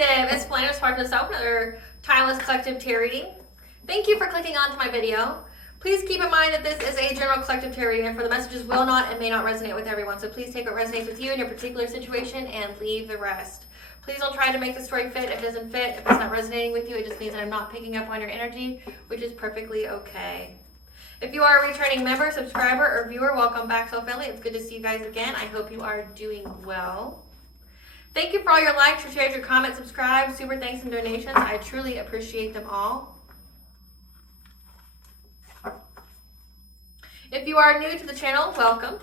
Collective. It's Planner's Part of the Self, another timeless collective tarot reading. Thank you for clicking onto my video. Please keep in mind that this is a general collective tarot reading, and for the messages will not and may not resonate with everyone. So please take what resonates with you in your particular situation and leave the rest. Please don't try to make the story fit if it doesn't fit. If it's not resonating with you, it just means that I'm not picking up on your energy, which is perfectly okay. If you are a returning member, subscriber, or viewer, welcome back, Soul Family. It's good to see you guys again. I hope you are doing well. Thank you for all your likes, your shares, your comments, subscribes, super thanks, and donations. I truly appreciate them all. If you are new to the channel, welcome.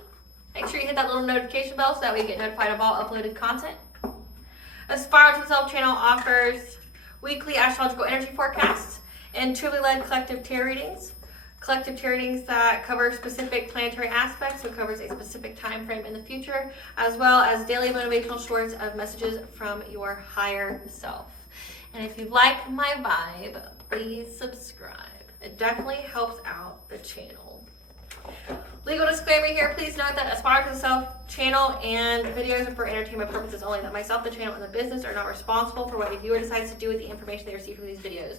Make sure you hit that little notification bell so that way you get notified of all uploaded content. Aspire to the Self channel offers weekly astrological energy forecasts and truly led collective tarot readings. Collective tarot readings that cover specific planetary aspects, so it covers a specific time frame in the future, as well as daily motivational shorts of messages from your higher self. And if you like my vibe, please subscribe. It definitely helps out the channel. Legal disclaimer here, please note that Aspire to the Self channel and videos are for entertainment purposes only, that myself, the channel, and the business are not responsible for what the viewer decides to do with the information they receive from these videos.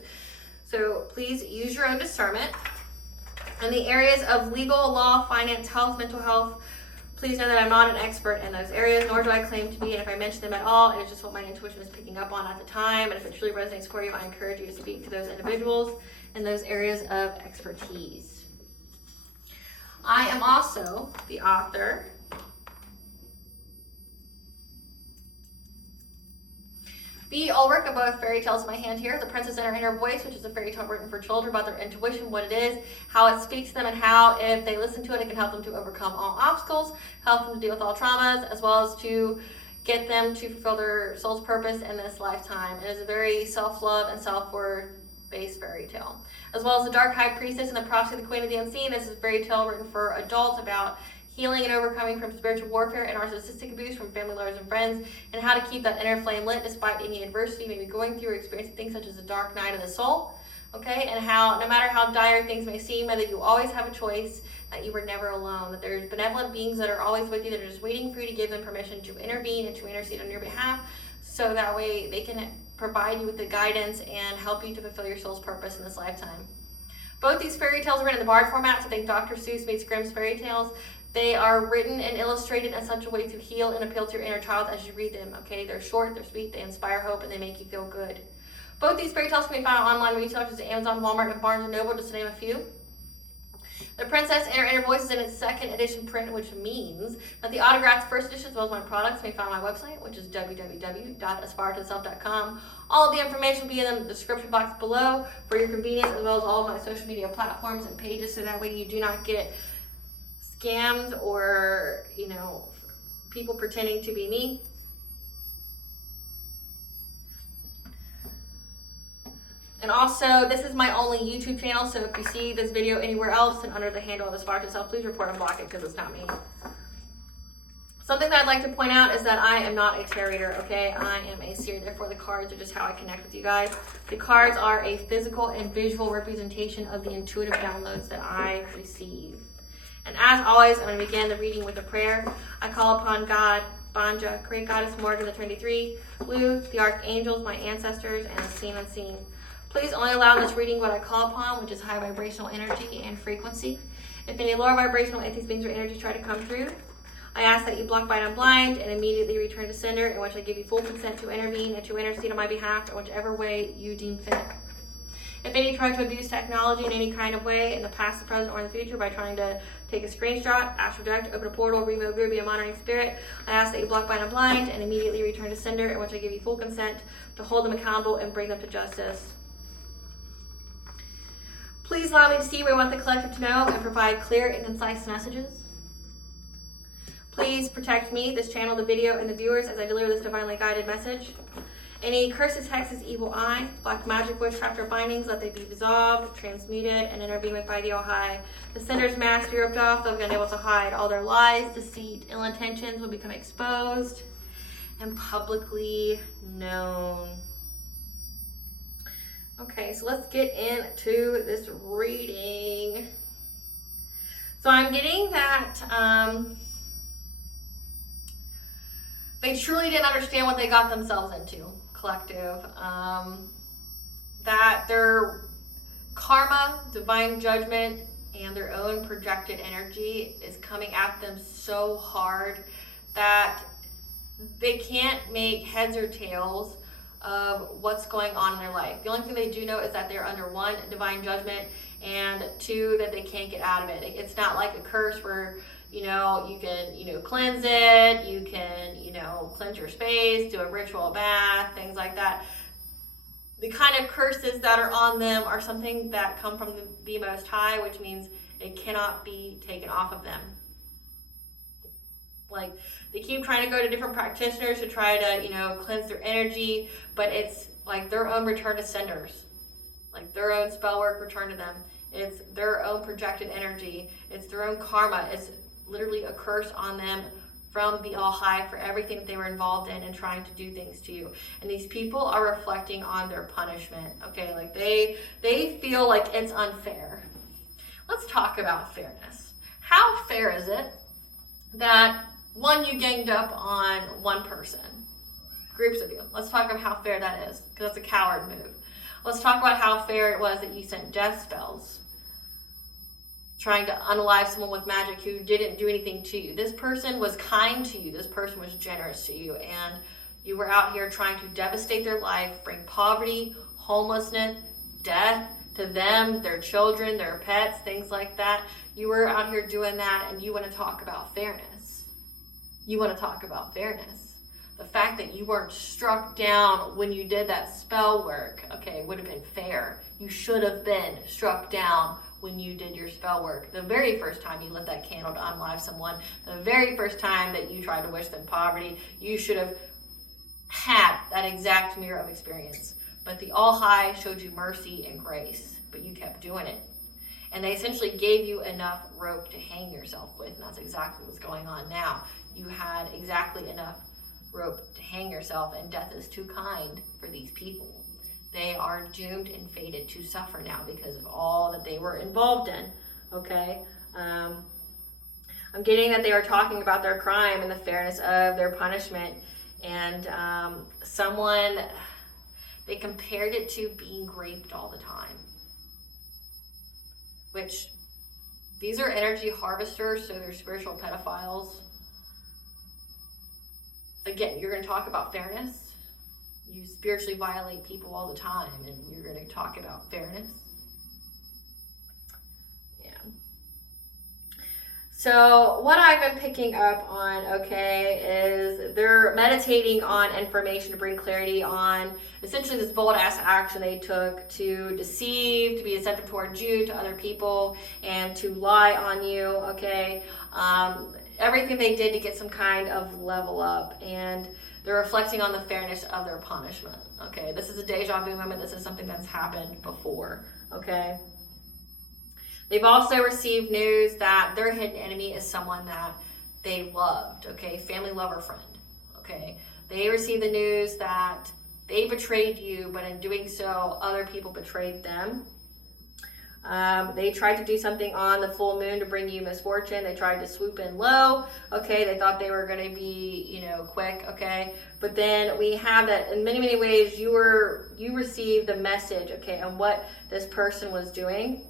So please use your own discernment. In the areas of legal, law, finance, health, mental health, please know that I'm not an expert in those areas, nor do I claim to be, and if I mention them at all, it is just what my intuition is picking up on at the time, and if it truly resonates for you, I encourage you to speak to those individuals in those areas of expertise. I am also the author The Ulrich of both fairy tales in my hand here, The Princess and Her Inner Voice, which is a fairy tale written for children about their intuition, what it is, how it speaks to them, and how, if they listen to it, it can help them to overcome all obstacles, help them to deal with all traumas, as well as to get them to fulfill their soul's purpose in this lifetime. It is a very self-love and self-worth based fairy tale. As well as The Dark High Priestess and The Prophecy of the Queen of the Unseen. This is a fairy tale written for adults about healing and overcoming from spiritual warfare and narcissistic abuse from family, lovers, and friends, and how to keep that inner flame lit despite any adversity you may be going through or experiencing things such as the dark night of the soul. Okay, and how no matter how dire things may seem, that you always have a choice, that you were never alone, that there's benevolent beings that are always with you, that are just waiting for you to give them permission to intervene and to intercede on your behalf, so that way they can provide you with the guidance and help you to fulfill your soul's purpose in this lifetime. Both these fairy tales are written in the Bard format, so think Dr. Seuss meets Grimm's fairy tales. They are written and illustrated in such a way to heal and appeal to your inner child as you read them, okay? They're short, they're sweet, they inspire hope, and they make you feel good. Both these fairy tales can be found on online retailers such as Amazon, Walmart, and Barnes & Noble, just to name a few. The Princess and Her Inner Voice is in its second edition print, which means that the autographed first edition, as well as my products, may be found on my website, which is www.aspiraltotheself.com. All of the information will be in the description box below for your convenience, as well as all of my social media platforms and pages, so that way you do not get scammed or, people pretending to be me. And also, this is my only YouTube channel, so if you see this video anywhere else and under the handle of Aspire to Self, please report and block it because it's not me. Something that I'd like to point out is that I am not a tarot reader, okay? I am a seer, therefore the cards are just how I connect with you guys. The cards are a physical and visual representation of the intuitive downloads that I receive. And as always, I'm going to begin the reading with a prayer. I call upon God, Banja, Great Goddess Morgan, the Trinity Three, Blue, the Archangels, my ancestors, and the seen unseen. Please only allow in this reading what I call upon, which is high vibrational energy and frequency. If any lower vibrational atheist beings or energy try to come through, I ask that you block, bind, and blind, and immediately return to sender, in which I give you full consent to intervene and to intercede on my behalf in whichever way you deem fit. If any try to abuse technology in any kind of way in the past, the present, or in the future by trying to take a screenshot, astral project, open a portal, remove, be a monitoring spirit, I ask that you block, bind, and blind, and immediately return to sender, in which I give you full consent to hold them accountable and bring them to justice. Please allow me to see what I want the collective to know and provide clear and concise messages. Please protect me, this channel, the video, and the viewers as I deliver this divinely guided message. Any curses, hexes, evil eye, black magic, witchcraft, or bindings, let they be dissolved, transmuted, and intervened with by the All-High. The sender's mask be ripped off, they'll be unable to hide. All their lies, deceit, ill intentions will become exposed and publicly known. Okay, so let's get into this reading. So I'm getting that they truly didn't understand what they got themselves into. collective, that their karma, divine judgment, and their own projected energy is coming at them so hard that they can't make heads or tails of what's going on in their life. The only thing they do know is that they're under one, divine judgment, and two, that they can't get out of it. It's not like a curse where, you can, cleanse it, you can, cleanse your space, do a ritual bath, things like that. The kind of curses that are on them are something that come from the Most High, which means it cannot be taken off of them. Like, they keep trying to go to different practitioners to try to, cleanse their energy, but it's like their own return to senders. Like their own spell work returned to them. It's their own projected energy. It's their own karma. It's literally a curse on them from the All High for everything that they were involved in and trying to do things to you. And these people are reflecting on their punishment. Okay, like they feel like it's unfair. Let's talk about fairness. How fair is it that you ganged up on one person? Groups of you. Let's talk about how fair that is, because that's a coward move. Let's talk about how fair it was that you sent death spells, trying to unalive someone with magic who didn't do anything to you. This person was kind to you. This person was generous to you. And you were out here trying to devastate their life, bring poverty, homelessness, death to them, their children, their pets, things like that. You were out here doing that, and you want to talk about fairness. You want to talk about fairness. The fact that you weren't struck down when you did that spell work, okay, would have been fair. You should have been struck down when you did your spell work. The very first time you lit that candle to unalive someone, the very first time that you tried to wish them poverty, you should have had that exact mirror of experience. But the All High showed you mercy and grace, but you kept doing it. And they essentially gave you enough rope to hang yourself with, and that's exactly what's going on now. You had exactly enough rope to hang yourself, and death is too kind for these people. They are doomed and fated to suffer now because of all that they were involved in, okay? I'm getting that they are talking about their crime and the fairness of their punishment, and they compared it to being raped all the time, which these are energy harvesters, so they're spiritual pedophiles. Again, you're going to talk about fairness. You spiritually violate people all the time, and you're going to talk about fairness. Yeah. So what I've been picking up on, okay, is they're meditating on information to bring clarity on essentially this bold-ass action they took to deceive, to be deceptive towards you, to other people, and to lie on you, okay? Everything they did to get some kind of level up, and they're reflecting on the fairness of their punishment, okay? This is a deja vu moment. This is something that's happened before, okay? They've also received news that their hidden enemy is someone that they loved, okay? Family, lover, friend, okay? They received the news that they betrayed you, but in doing so, other people betrayed them. They tried to do something on the full moon to bring you misfortune. They tried to swoop in low. Okay, they thought they were going to be, quick. Okay, but then we have that in many, many ways. You received the message. Okay, on what this person was doing.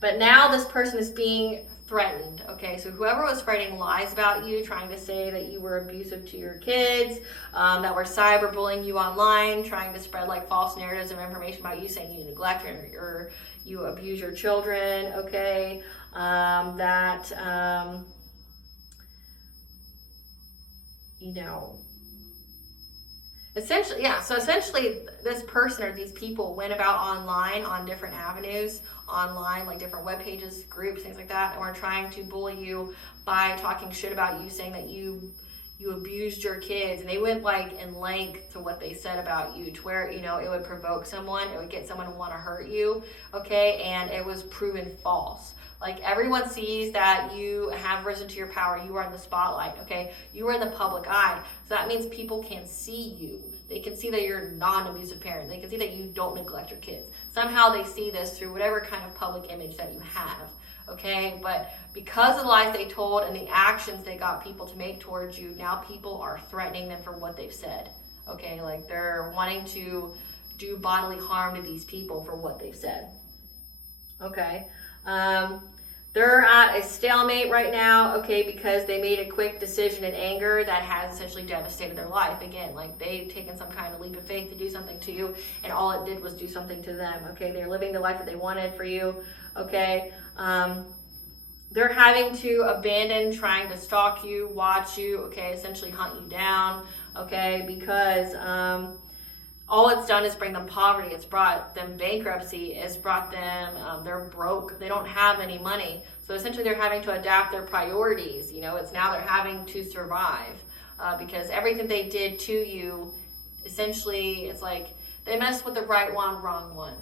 But now this person is being threatened. Okay, so whoever was spreading lies about you, trying to say that you were abusive to your kids, that were cyberbullying you online, trying to spread like false narratives of information about you, saying you neglect or you abuse your children. Okay, essentially, yeah. So essentially, this person or these people went about online on different avenues, online, like different web pages, groups, things like that, and were trying to bully you by talking shit about you, saying that you abused your kids, and they went like in length to what they said about you, to where it would provoke someone, it would get someone to want to hurt you, okay, and it was proven false. Like, everyone sees that you have risen to your power, you are in the spotlight, okay, you are in the public eye, so that means people can see you. They can see that you're a non-abusive parent. They can see that you don't neglect your kids. Somehow they see this through whatever kind of public image that you have, okay? But because of the lies they told and the actions they got people to make towards you, now people are threatening them for what they've said, Okay, like they're wanting to do bodily harm to these people for what they've said. Okay. They're at a stalemate right now, okay, because they made a quick decision in anger that has essentially devastated their life. Again, like they've taken some kind of leap of faith to do something to you, and all it did was do something to them, okay? They're living the life that they wanted for you, okay? They're having to abandon trying to stalk you, watch you, okay, essentially hunt you down, okay, because all it's done is bring them poverty. It's brought them bankruptcy. It's brought them, they're broke. They don't have any money. So essentially they're having to adapt their priorities. You know, it's now they're having to survive because everything they did to you, essentially, it's like they messed with the right one, wrong one.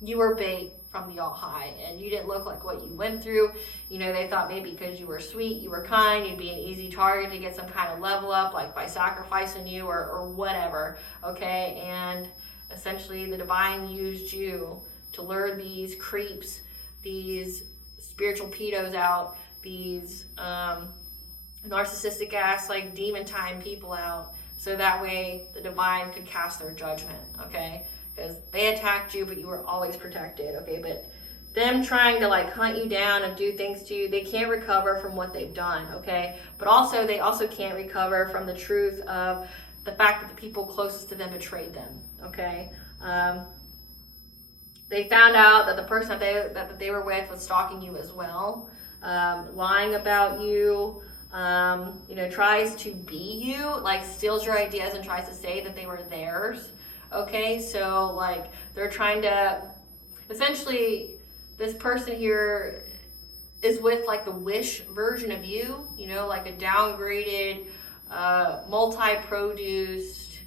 You were bait from the all high, and you didn't look like what you went through. You know, they thought maybe because you were sweet, you were kind, you'd be an easy target to get some kind of level up, like by sacrificing you or whatever, okay? And essentially the divine used you to lure these creeps, these spiritual pedos out, these narcissistic ass, like demon time people out, so that way the divine could cast their judgment, okay? Because they attacked you, but you were always protected, okay? But them trying to like hunt you down and do things to you, they can't recover from what they've done, okay? But also, they also can't recover from the truth of the fact that the people closest to them betrayed them, okay? They found out that the person that they were with was stalking you as well, lying about you, you know, tries to be you, like steals your ideas and tries to say that they were theirs. Okay, so like they're trying to, essentially this person here is with like the wish version of you, you know, like a downgraded, multi-produced,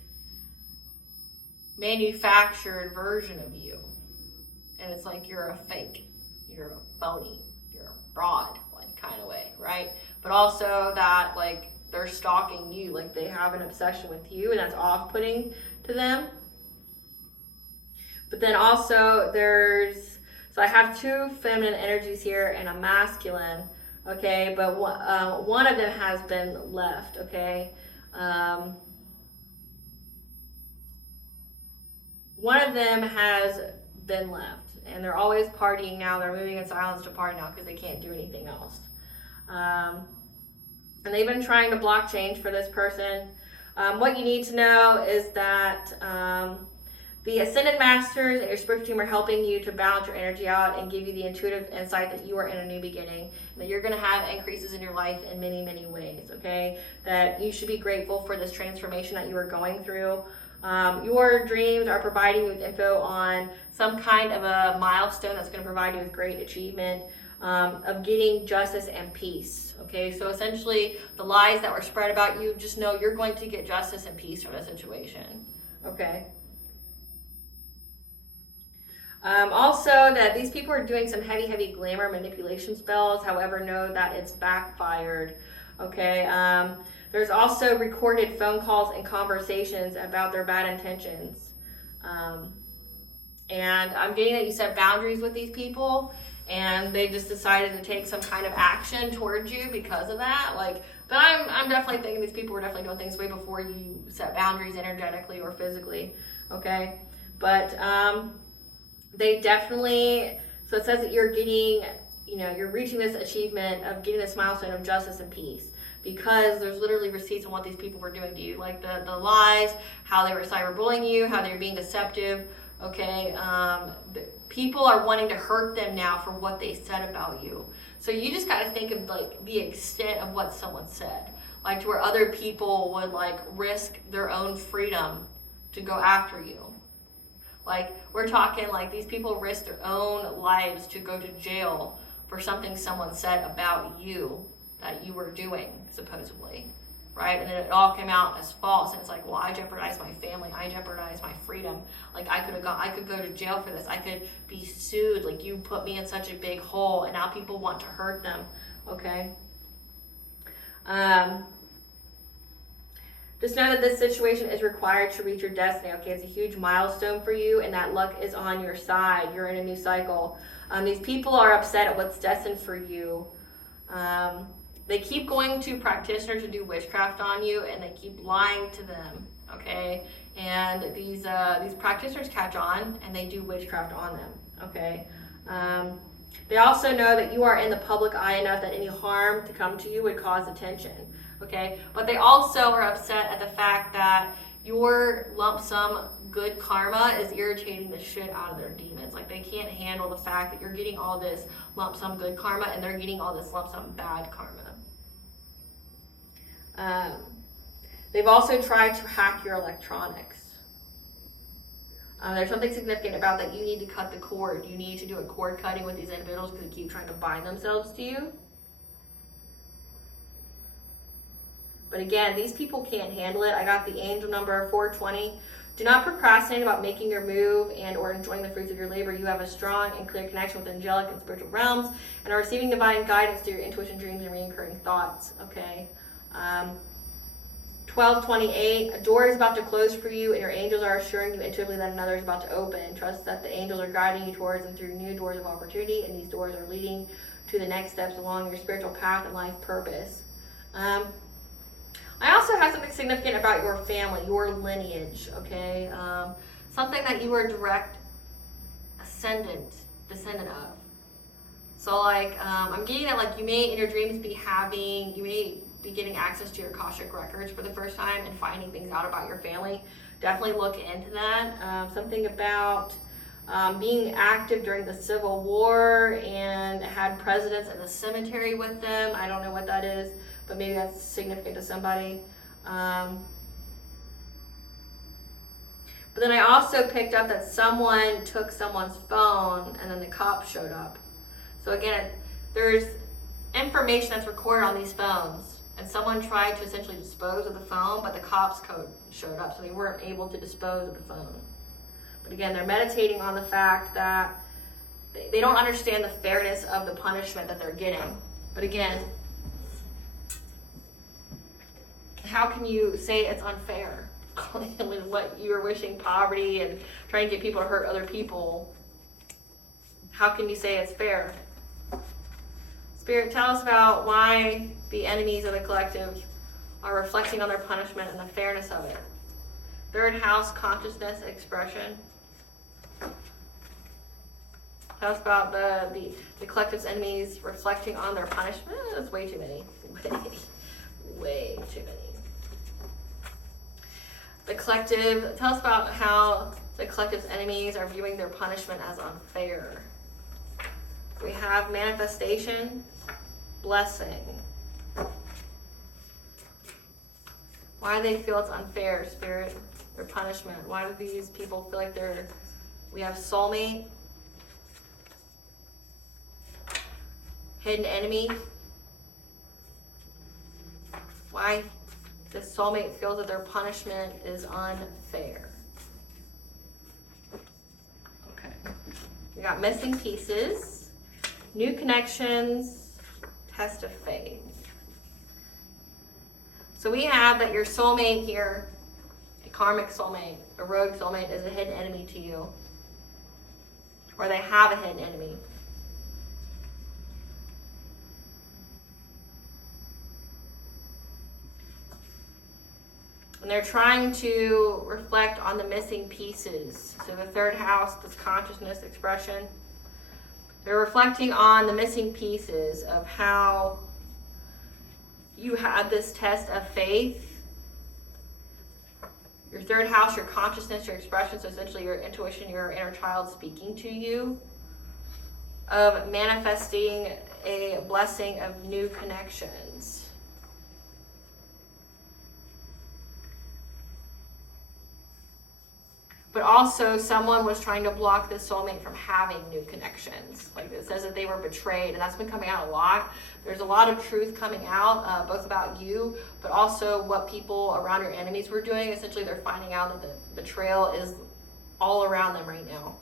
manufactured version of you. And it's like you're a fake, you're a phony, you're a fraud, like kind of way, right? But also that like they're stalking you, like they have an obsession with you, and that's off-putting to them. But then also so I have two feminine energies here and a masculine, okay? But one of them has been left, okay? One of them has been left, and they're always partying now. They're moving in silence to party now because they can't do anything else. And they've been trying to block change for this person. What you need to know is that the Ascended Masters and your spiritual team are helping you to balance your energy out and give you the intuitive insight that you are in a new beginning, and that you're going to have increases in your life in many, many ways, okay? That you should be grateful for this transformation that you are going through. Your dreams are providing you with info on some kind of a milestone that's going to provide you with great achievement of getting justice and peace, okay? So essentially, the lies that were spread about you, just know you're going to get justice and peace from the situation, okay? Also, that these people are doing some heavy glamour manipulation spells. However, know that it's backfired. Okay. There's also recorded phone calls and conversations about their bad intentions. And I'm getting that you set boundaries with these people, and they just decided to take some kind of action towards you because of that. Like, but I'm definitely thinking these people were definitely doing things way before you set boundaries energetically or physically. Okay. But they definitely, so it says that you're getting, you know, you're reaching this achievement of getting this milestone of justice and peace, because there's literally receipts on what these people were doing to you, like the lies, how they were cyberbullying you, how they were being deceptive, okay? People are wanting to hurt them now for what they said about you. So you just got to think of like the extent of what someone said, like to where other people would like risk their own freedom to go after you. Like, we're talking like these people risk their own lives to go to jail for something someone said about you that you were doing, supposedly, right? And then it all came out as false, and it's like, well, I jeopardized my family, I jeopardized my freedom. Like, I could go to jail for this, I could be sued, like, you put me in such a big hole, and now people want to hurt them, okay? Just know that this situation is required to reach your destiny, okay? It's a huge milestone for you, and that luck is on your side. You're in a new cycle. These people are upset at what's destined for you. They keep going to practitioners to do witchcraft on you, and they keep lying to them, okay? And these practitioners catch on, and they do witchcraft on them, okay? They also know that you are in the public eye enough that any harm to come to you would cause attention, okay? But they also are upset at the fact that your lump sum good karma is irritating the shit out of their demons. Like, they can't handle the fact that you're getting all this lump sum good karma and they're getting all this lump sum bad karma. They've also tried to hack your electronics. There's something significant about that. You need to cut the cord. You need to do a cord cutting with these individuals because they keep trying to bind themselves to you. But again, these people can't handle it. I got the angel number 420. Do not procrastinate about making your move and or enjoying the fruits of your labor. You have a strong and clear connection with angelic and spiritual realms and are receiving divine guidance through your intuition, dreams, and recurring thoughts. Okay. 1228, a door is about to close for you and your angels are assuring you intuitively that another is about to open. Trust that the angels are guiding you towards and through new doors of opportunity, and these doors are leading to the next steps along your spiritual path and life purpose. I also have something significant about your family, your lineage, okay? Something that you are direct descendant of. So like, I'm getting that like you may in your dreams be getting access to your Akashic records for the first time and finding things out about your family. Definitely look into that. Something about being active during the Civil War and had presidents in the cemetery with them. I don't know what that is, but maybe that's significant to somebody. But then I also picked up that someone took someone's phone and then the cops showed up. So again, there's information that's recorded on these phones. And someone tried to essentially dispose of the phone, but the cops showed up, so they weren't able to dispose of the phone. But again, they're meditating on the fact that they don't understand the fairness of the punishment that they're getting. But again, how can you say it's unfair? When what you are wishing poverty and trying to get people to hurt other people, how can you say it's fair? Spirit, tell us about why the enemies of the collective are reflecting on their punishment and the fairness of it. Third house, consciousness, expression. Tell us about the collective's enemies reflecting on their punishment. That's way too many. Way too many. The collective, tell us about how the collective's enemies are viewing their punishment as unfair. We have manifestation, blessing. Why do they feel it's unfair, Spirit? Their punishment. Why do these people feel like we have soulmate, hidden enemy? Why this soulmate feels that their punishment is unfair. Okay. We got missing pieces, new connections, test of faith. So we have that your soulmate here, a karmic soulmate, a rogue soulmate, is a hidden enemy to you. Or they have a hidden enemy. And they're trying to reflect on the missing pieces. So the third house, this consciousness expression. They're reflecting on the missing pieces of how you had this test of faith. Your third house, your consciousness, your expression, so essentially your intuition, your inner child speaking to you, of manifesting a blessing of new connections. But also someone was trying to block this soulmate from having new connections. Like it says that they were betrayed, and that's been coming out a lot. There's a lot of truth coming out, both about you, but also what people around your enemies were doing. Essentially, they're finding out that the betrayal is all around them right now.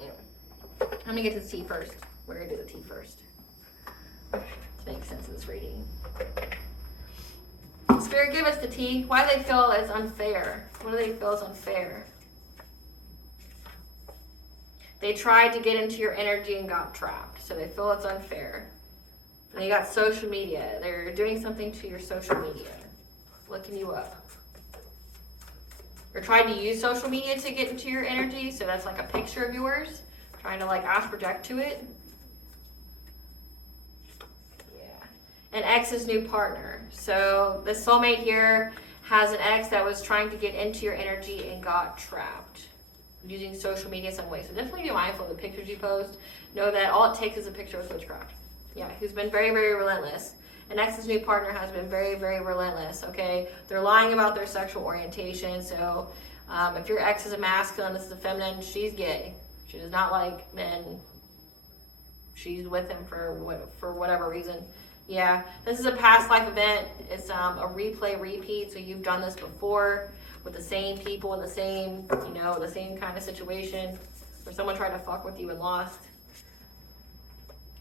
Anyway, I'm gonna get to the tea first. We're gonna do the tea first. To make sense of this reading. Spirit, give us the tea. Why do they feel it's unfair? What do they feel is unfair? They tried to get into your energy and got trapped. So they feel it's unfair. And you got social media. They're doing something to your social media. Looking you up. They're trying to use social media to get into your energy. So that's like a picture of yours. Trying to like ask project to it. Yeah. An ex's new partner. So the soulmate here has an ex that was trying to get into your energy and got trapped. Using social media in some way. So definitely be mindful of the pictures you post. Know that all it takes is a picture with witchcraft. Yeah, who's been very, very relentless. An ex's new partner has been very, very relentless, okay? They're lying about their sexual orientation. So if your ex is a masculine, this is a feminine, she's gay. She does not like men. She's with him for whatever reason. Yeah, this is a past life event. It's a replay, repeat. So you've done this before with the same people in the same, the same kind of situation, or someone tried to fuck with you and lost.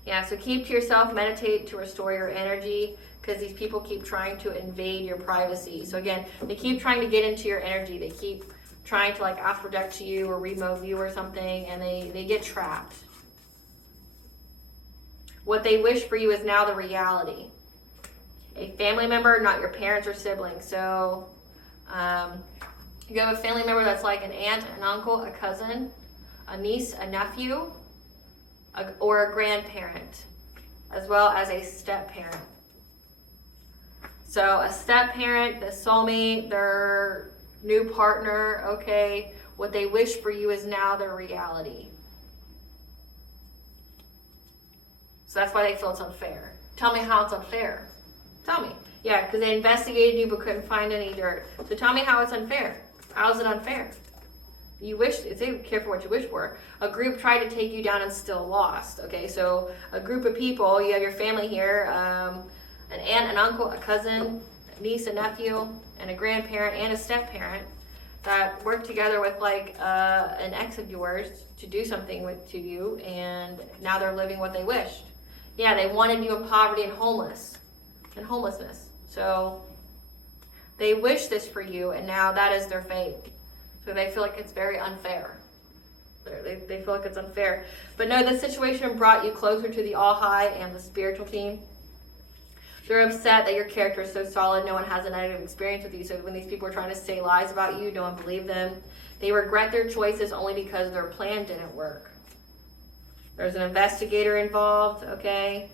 Yeah, so keep to yourself, meditate to restore your energy, because these people keep trying to invade your privacy. So again, they keep trying to get into your energy. They keep trying to like ask project to you or remote you or something, and they get trapped. What they wish for you is now the reality. A family member, not your parents or siblings. So you have a family member that's like an aunt, an uncle, a cousin, a niece, a nephew, or a grandparent, as well as a step-parent. So a step-parent, the soulmate, their new partner, okay, what they wish for you is now their reality. So that's why they feel it's unfair. Tell me how it's unfair. Tell me. Yeah, because they investigated you but couldn't find any dirt. So tell me how it's unfair. How is it unfair? You wish, say careful what you wish for. A group tried to take you down and still lost. Okay, so a group of people, you have your family here, an aunt, an uncle, a cousin, a niece, a nephew, and a grandparent, and a step-parent that worked together with like an ex of yours to do something to you, and now they're living what they wished. Yeah, they wanted you in poverty and homelessness. So they wish this for you, and now that is their fate. So they feel like it's very unfair. They feel like it's unfair. But no, this situation brought you closer to the All High and the spiritual team. They're upset that your character is so solid. No one has a negative experience with you. So when these people are trying to say lies about you, no one believed them. They regret their choices only because their plan didn't work. There's an investigator involved, okay?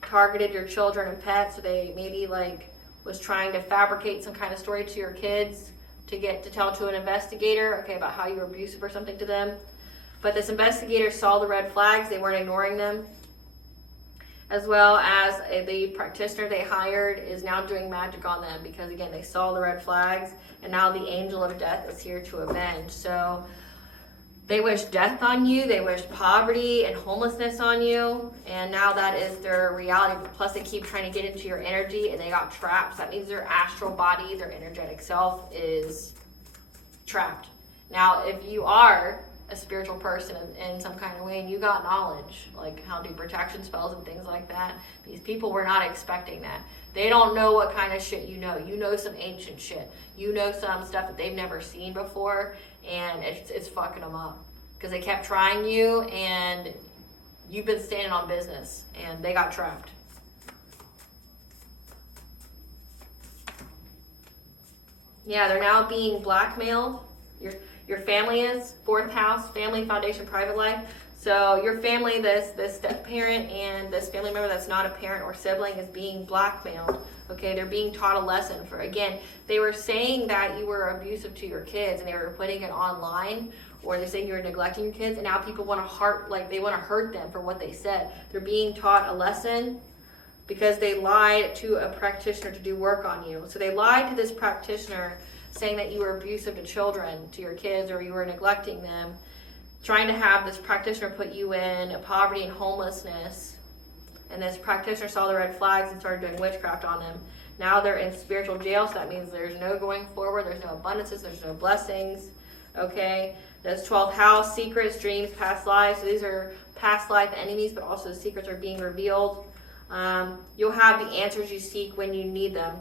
Targeted your children and pets. So they maybe like was trying to fabricate some kind of story to your kids to tell to an investigator, okay, about how you were abusive or something to them. But this investigator saw the red flags. They weren't ignoring them. As well as the practitioner they hired is now doing magic on them because, again, they saw the red flags, and now the angel of death is here to avenge. So they wish death on you. They wish poverty and homelessness on you, and now that is their reality. Plus, they keep trying to get into your energy, and they got trapped. So that means their astral body, their energetic self, is trapped. Now, if you are a spiritual person in some kind of way, and you got knowledge, like how to do protection spells and things like that, these people were not expecting that. They don't know what kind of shit you know. You know some ancient shit. You know some stuff that they've never seen before, and it's fucking them up. Because they kept trying you, and you've been standing on business, and they got trapped. Yeah, they're now being blackmailed. Your family is, 4th house, family, foundation, private life. So your family, this step parent and this family member that's not a parent or sibling is being blackmailed. Okay, they're being taught a lesson for, again, they were saying that you were abusive to your kids and they were putting it online, or they're saying you were neglecting your kids, and now people want to hurt them for what they said. They're being taught a lesson because they lied to a practitioner to do work on you. So they lied to this practitioner saying that you were abusive to children, to your kids, or you were neglecting them, trying to have this practitioner put you in poverty and homelessness. And this practitioner saw the red flags and started doing witchcraft on them. Now they're in spiritual jail, so that means there's no going forward, there's no abundances, there's no blessings, okay? There's 12th house, secrets, dreams, past lives. So these are past life enemies, but also the secrets are being revealed. You'll have the answers you seek when you need them.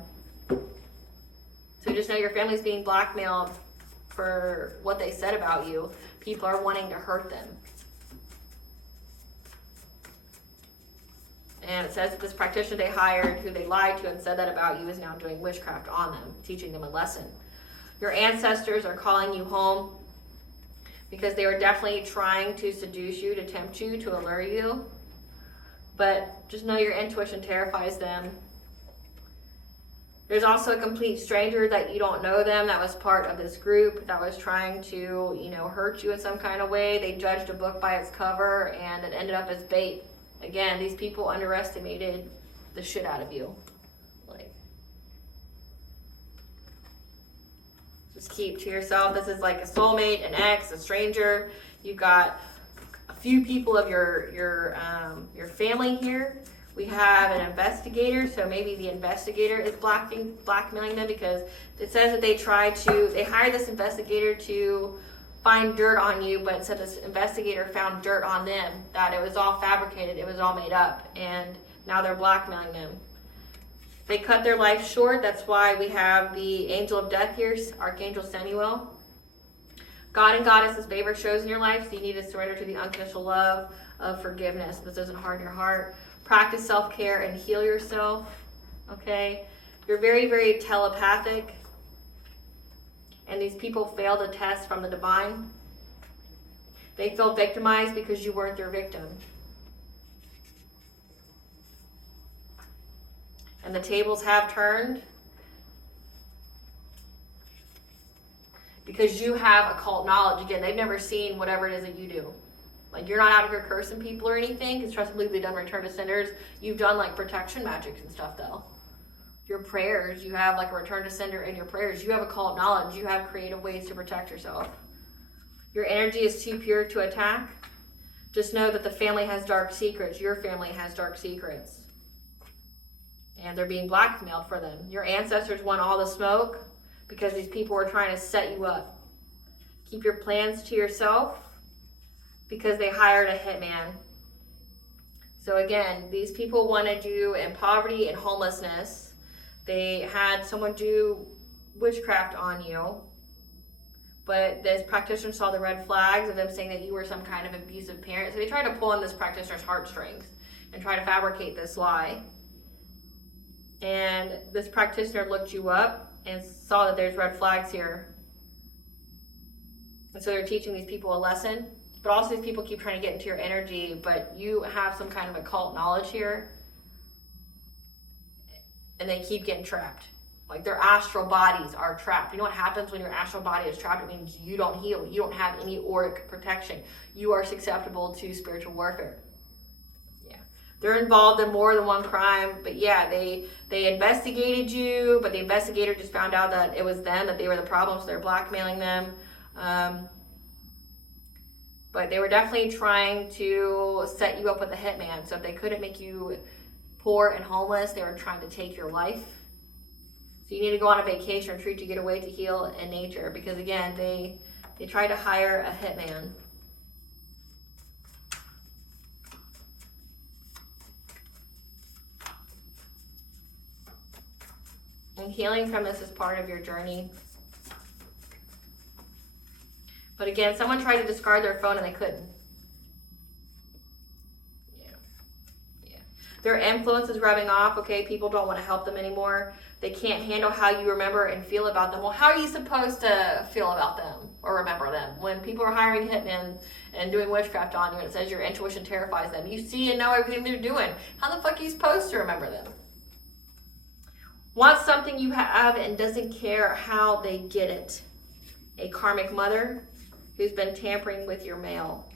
So just know your family's being blackmailed for what they said about you. People are wanting to hurt them. And it says that this practitioner they hired, who they lied to and said that about you, is now doing witchcraft on them, teaching them a lesson. Your ancestors are calling you home because they were definitely trying to seduce you, to tempt you, to allure you. But just know your intuition terrifies them. There's also a complete stranger that you don't know them that was part of this group that was trying to, hurt you in some kind of way. They judged a book by its cover and it ended up as bait. Again, these people underestimated the shit out of you. Just keep to yourself. This is like a soulmate, an ex, a stranger. You've got a few people of your family here. We have an investigator, so maybe the investigator is blackmailing them, because it says that they hired this investigator to find dirt on you, but it said this investigator found dirt on them, that it was all fabricated, it was all made up, and now they're blackmailing them. They cut their life short. That's why we have the angel of death here, Archangel Samuel. God and Goddess's favor shows in your life, so you need to surrender to the unconditional love of forgiveness. This doesn't harden your heart. Practice self-care and heal yourself, okay? You're very, very telepathic, and these people fail the test from the divine. They feel victimized because you weren't their victim. And the tables have turned because you have occult knowledge. Again, they've never seen whatever it is that you do. Like, you're not out here cursing people or anything, because trust and believe they've done return to senders. You've done like protection magics and stuff though. Your prayers, you have like a return to sender in your prayers. You have occult knowledge. You have creative ways to protect yourself. Your energy is too pure to attack. Just know that the family has dark secrets. Your family has dark secrets. And they're being blackmailed for them. Your ancestors want all the smoke because these people are trying to set you up. Keep your plans to yourself, because they hired a hitman. So again, these people wanted you in poverty and homelessness. They had someone do witchcraft on you, but this practitioner saw the red flags of them saying that you were some kind of abusive parent. So they tried to pull on this practitioner's heartstrings and try to fabricate this lie. And this practitioner looked you up and saw that there's red flags here. And so they're teaching these people a lesson. But also these people keep trying to get into your energy, but you have some kind of occult knowledge here. And they keep getting trapped. Like, their astral bodies are trapped. You know what happens when your astral body is trapped? It means you don't heal. You don't have any auric protection. You are susceptible to spiritual warfare. Yeah. They're involved in more than one crime. But yeah, they investigated you, but the investigator just found out that it was them, that they were the problem, so they're blackmailing them. But they were definitely trying to set you up with a hitman. So if they couldn't make you poor and homeless, they were trying to take your life. So you need to go on a vacation retreat to get away to heal in nature. Because again, they tried to hire a hitman. And healing from this is part of your journey. But again, someone tried to discard their phone and they couldn't. Yeah. Their influence is rubbing off, okay? People don't want to help them anymore. They can't handle how you remember and feel about them. Well, how are you supposed to feel about them or remember them? When people are hiring hitmen and doing witchcraft on you and it says your intuition terrifies them. You see and know everything they're doing. How the fuck are you supposed to remember them? Wants something you have and doesn't care how they get it. A karmic mother who's been tampering with your mail.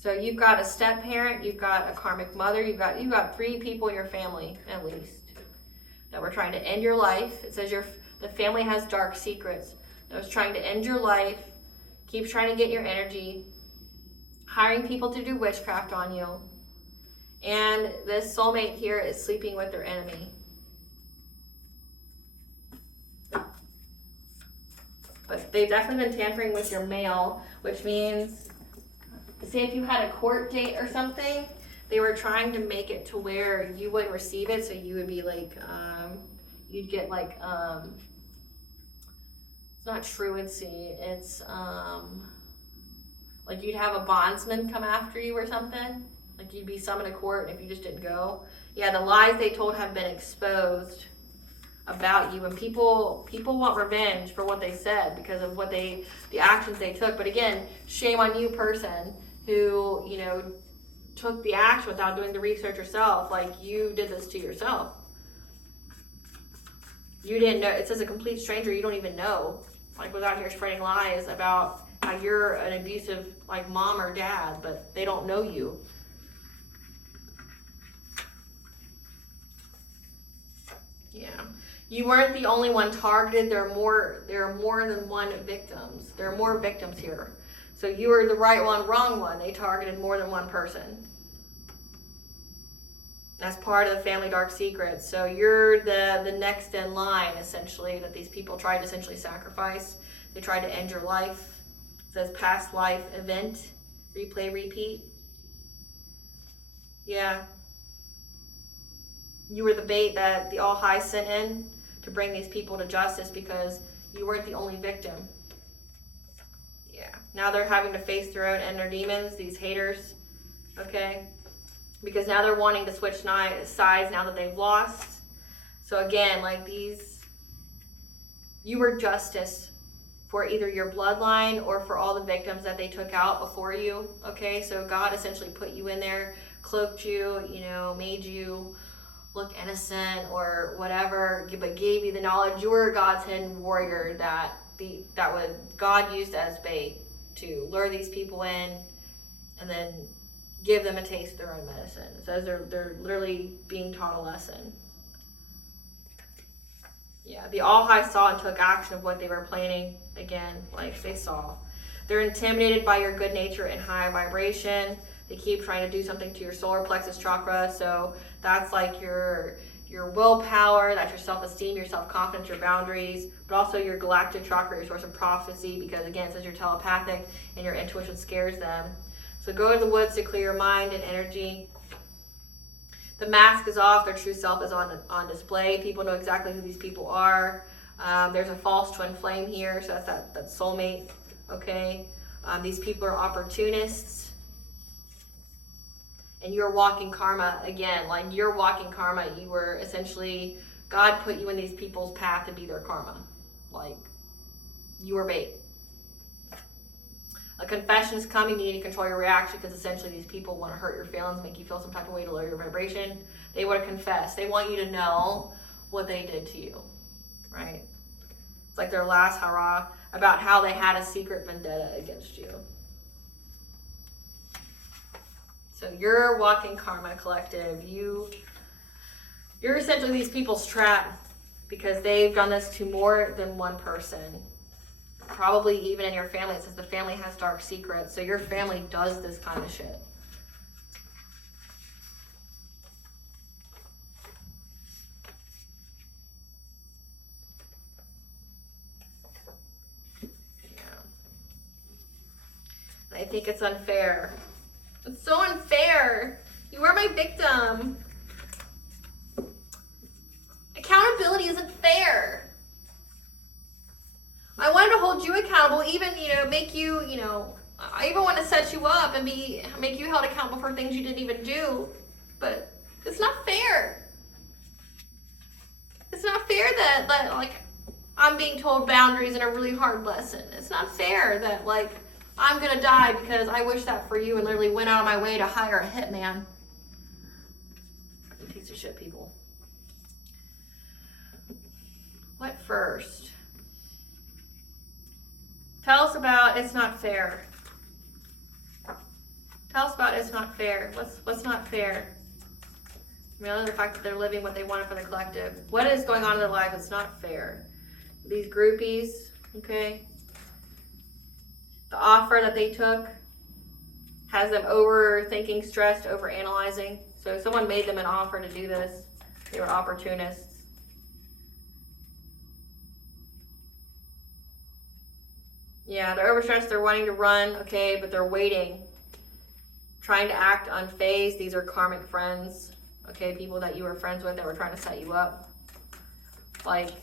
So you've got a step parent, you've got a karmic mother, you've got 3 people in your family at least that were trying to end your life. It says the family has dark secrets. That was trying to end your life, keeps trying to get your energy, hiring people to do witchcraft on you. And this soulmate here is sleeping with their enemy. But they've definitely been tampering with your mail, which means, say if you had a court date or something, they were trying to make it to where you wouldn't receive it, so you would be like, you'd get like, it's not truancy, it's like you'd have a bondsman come after you or something. Like you'd be summoned to court if you just didn't go. Yeah, the lies they told have been exposed about you, and people want revenge for what they said because of the actions they took. But again, shame on you, person who, you know, took the action without doing the research yourself. Like, you did this to yourself. You didn't know. It says a complete stranger you don't even know, like, was out here spreading lies about how you're an abusive, like, mom or dad, but they don't know you. Yeah. You weren't the only one targeted. There are more than one victims. There are more victims here. So you were the right one, wrong one. They targeted more than one person. That's part of the family dark secret. So you're the next in line, essentially, that these people tried to essentially sacrifice. They tried to end your life. It says past life event, replay, repeat. Yeah. You were the bait that the All High sent in to bring these people to justice because you weren't the only victim. Yeah. Now they're having to face their own inner demons, these haters. Okay? Because now they're wanting to switch sides now that they've lost. So again, like you were justice for either your bloodline or for all the victims that they took out before you. Okay? So God essentially put you in there, cloaked you, you know, made you look innocent or whatever, but gave you the knowledge. You were God's hidden warrior that God used as bait to lure these people in and then give them a taste of their own medicine. It says they're literally being taught a lesson. Yeah, the All High saw and took action of what they were planning. Again, like they saw. They're intimidated by your good nature and high vibration. They keep trying to do something to your solar plexus chakra. So that's like your willpower, that's your self-esteem, your self-confidence, your boundaries, but also your galactic chakra, your source of prophecy, because again, it says you're telepathic and your intuition scares them. So go to the woods to clear your mind and energy. The mask is off, their true self is on display. People know exactly who these people are. There's a false twin flame here, so that's that soulmate, okay? These people are opportunists. And you're walking karma again, like you're walking karma. You were essentially, God put you in these people's path to be their karma. Like, you were bait. A confession is coming. You need to control your reaction because essentially these people want to hurt your feelings, make you feel some type of way to lower your vibration. They want to confess. They want you to know what they did to you, right? It's like their last hurrah about how they had a secret vendetta against you. So you're walking karma, collective. You're essentially these people's trap because they've done this to more than one person. Probably even in your family. It says the family has dark secrets. So your family does this kind of shit. Yeah. And I think it's unfair. It's so unfair. You were my victim. Accountability isn't fair. I wanted to hold you accountable, even, make you, I even want to set you up and make you held accountable for things you didn't even do. But it's not fair. It's not fair that like, I'm being told boundaries in a really hard lesson. It's not fair that, like, I'm going to die because I wish that for you and literally went out of my way to hire a hitman. You piece of shit people. What first? Tell us about it's not fair. Tell us about it's not fair. What's not fair? I mean, other than the fact that they're living what they wanted for the collective. What is going on in their lives that's not fair? These groupies, okay? The offer that they took has them overthinking, stressed, overanalyzing. So someone made them an offer to do this. They were opportunists. Yeah, they're overstressed, they're wanting to run, okay, but they're waiting. Trying to act unfazed. These are karmic friends, okay, people that you were friends with that were trying to set you up. Like,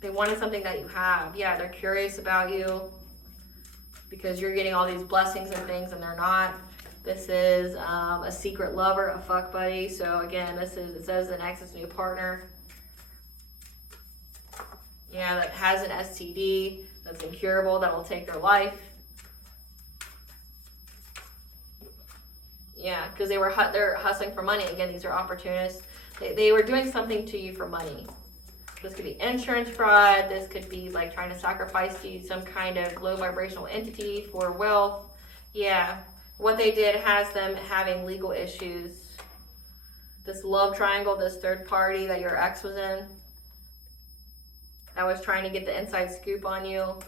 they wanted something that you have. Yeah, they're curious about you. because you're getting all these blessings and things and they're not. This is a secret lover, a fuck buddy. So again, it says an ex's new partner. Yeah, that has an STD, that's incurable, that will take their life. Yeah, because they're hustling for money. Again, these are opportunists. They were doing something to you for money. This could be insurance fraud. This could be like trying to sacrifice to you some kind of low vibrational entity for wealth. Yeah, what they did has them having legal issues. This love triangle, this third party that your ex was in, that was trying to get the inside scoop on you.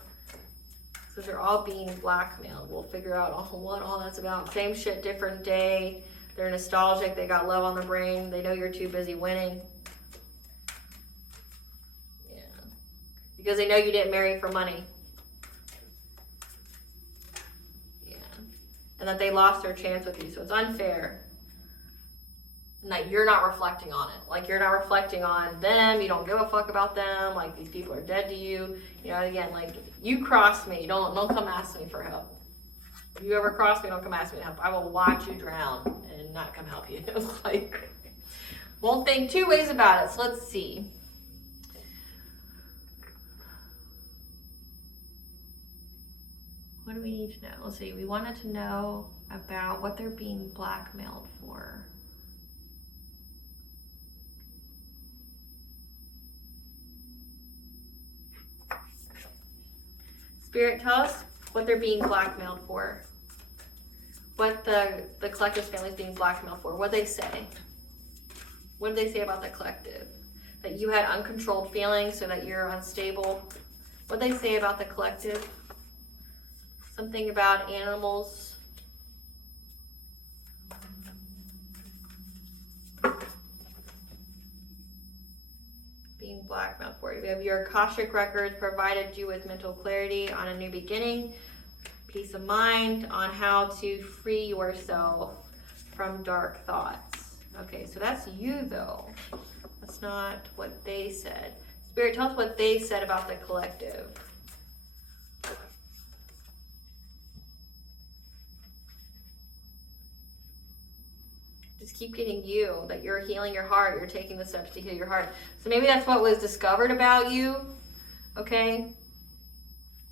So they're all being blackmailed. We'll figure out what all that's about. Same shit, different day. They're nostalgic. They got love on the brain. They know you're too busy winning. Yeah. Because they know you didn't marry for money. Yeah. And that they lost their chance with you. So it's unfair. And that you're not reflecting on it. Like, you're not reflecting on them. You don't give a fuck about them. Like, these people are dead to you. You know, again, like, you crossed me. Don't come ask me for help. If you ever cross me, don't come ask me to help. I will watch you drown and not come help you. Like, won't think two ways about it. So let's see. What do we need to know? Let's see. We wanted to know about what they're being blackmailed for. Spirit, tell us what they're being blackmailed for. What the collective family is being blackmailed for. What they say. What did they say about the collective? That you had uncontrolled feelings, so that you're unstable. What did they say about the collective? Something about animals. Being blackmailed for you. We have your Akashic records provided you with mental clarity on a new beginning, peace of mind on how to free yourself from dark thoughts. Okay, so that's you though. That's not what they said. Spirit, tell us what they said about the collective. Just keep getting you, that you're healing your heart, you're taking the steps to heal your heart. So maybe that's what was discovered about you, okay?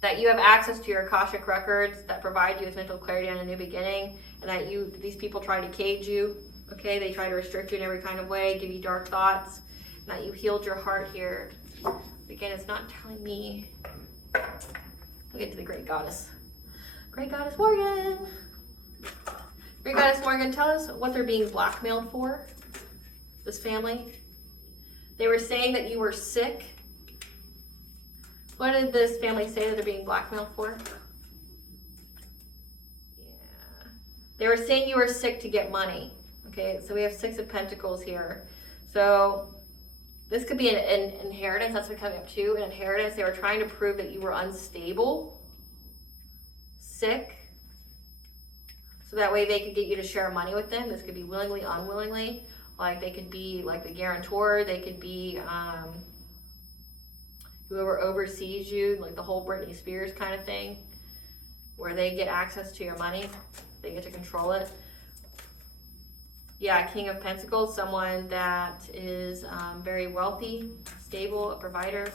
That you have access to your Akashic records that provide you with mental clarity on a new beginning, and that these people try to cage you, okay? They try to restrict you in every kind of way, give you dark thoughts, and that you healed your heart here. Again, it's not telling me. We'll get to the Great Goddess. Great Goddess Morgan. Great Goddess Morgan, tell us what they're being blackmailed for, this family. They were saying that you were sick. What did this family say that they're being blackmailed for? Yeah. They were saying you were sick to get money. Okay, so we have 6 of Pentacles here. So this could be an inheritance. That's what coming up to, an inheritance. They were trying to prove that you were unstable, sick. So that way they could get you to share money with them. This could be willingly, unwillingly. Like, they could be like the guarantor. They could be whoever oversees you, like the whole Britney Spears kind of thing, where they get access to your money. They get to control it. Yeah, King of Pentacles, someone that is very wealthy, stable, a provider.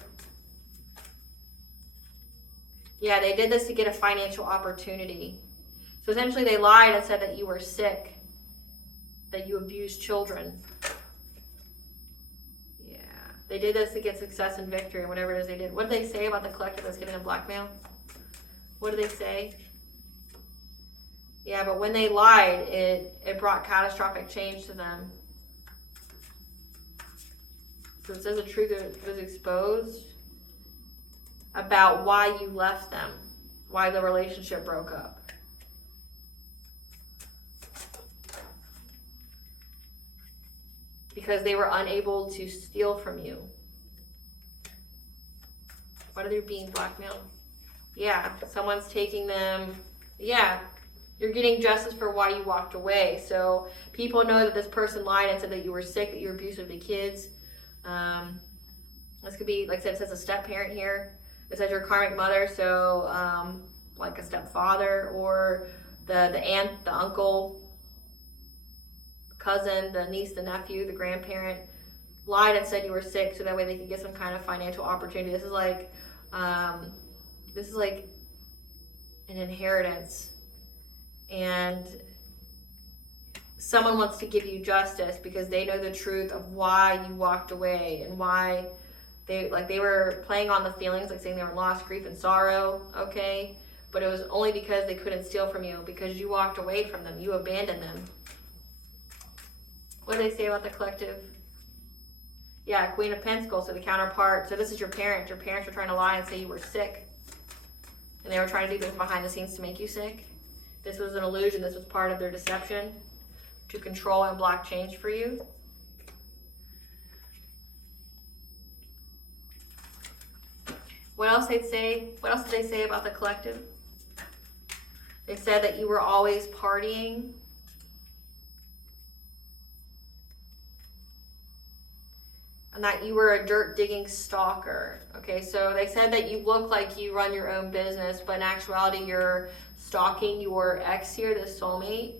Yeah, they did this to get a financial opportunity. So essentially they lied and said that you were sick, that you abused children. Yeah, they did this to get success and victory and whatever it is they did. What did they say about the collective that's giving them blackmail? What did they say? Yeah, but when they lied, it brought catastrophic change to them. So it says the truth was exposed about why you left them, why the relationship broke up. Because they were unable to steal from you. What are they being blackmailed? Yeah, someone's taking them. Yeah, you're getting justice for why you walked away. So people know that this person lied and said that you were sick, that you were abusive to kids. This could be, like I said, it says a step parent here. It says your karmic mother. So like a stepfather or the aunt, the uncle, cousin, the niece, the nephew, the grandparent, lied and said you were sick so that way they could get some kind of financial opportunity. This is like an inheritance, and someone wants to give you justice because they know the truth of why you walked away and why they were playing on the feelings, like saying they were in loss, grief, and sorrow, okay? But it was only because they couldn't steal from you, because you walked away from them, you abandoned them. What do they say about the collective? Yeah, Queen of Pentacles, so the counterpart. So this is your parents. Your parents were trying to lie and say you were sick. And they were trying to do this behind the scenes to make you sick. This was an illusion. This was part of their deception to control and block change for you. What else they'd say? What else did they say about the collective? They said that you were always partying. And that you were a dirt digging stalker. Okay, so they said that you look like you run your own business, but in actuality you're stalking your ex here, the soulmate.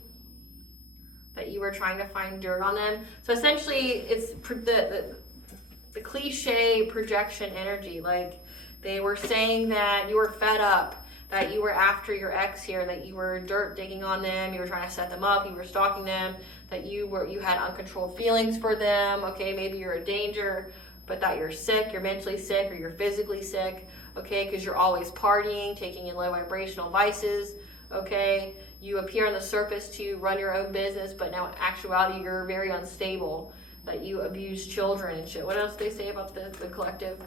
That you were trying to find dirt on them. So essentially it's the cliche projection energy. Like they were saying that you were fed up, that you were after your ex here, that you were dirt digging on them, you were trying to set them up, you were stalking them, that you had uncontrolled feelings for them, okay, maybe you're a danger, but that you're sick, you're mentally sick, or you're physically sick, okay, because you're always partying, taking in low vibrational vices, okay, you appear on the surface to run your own business, but now in actuality you're very unstable, that you abuse children and shit. What else do they say about the collective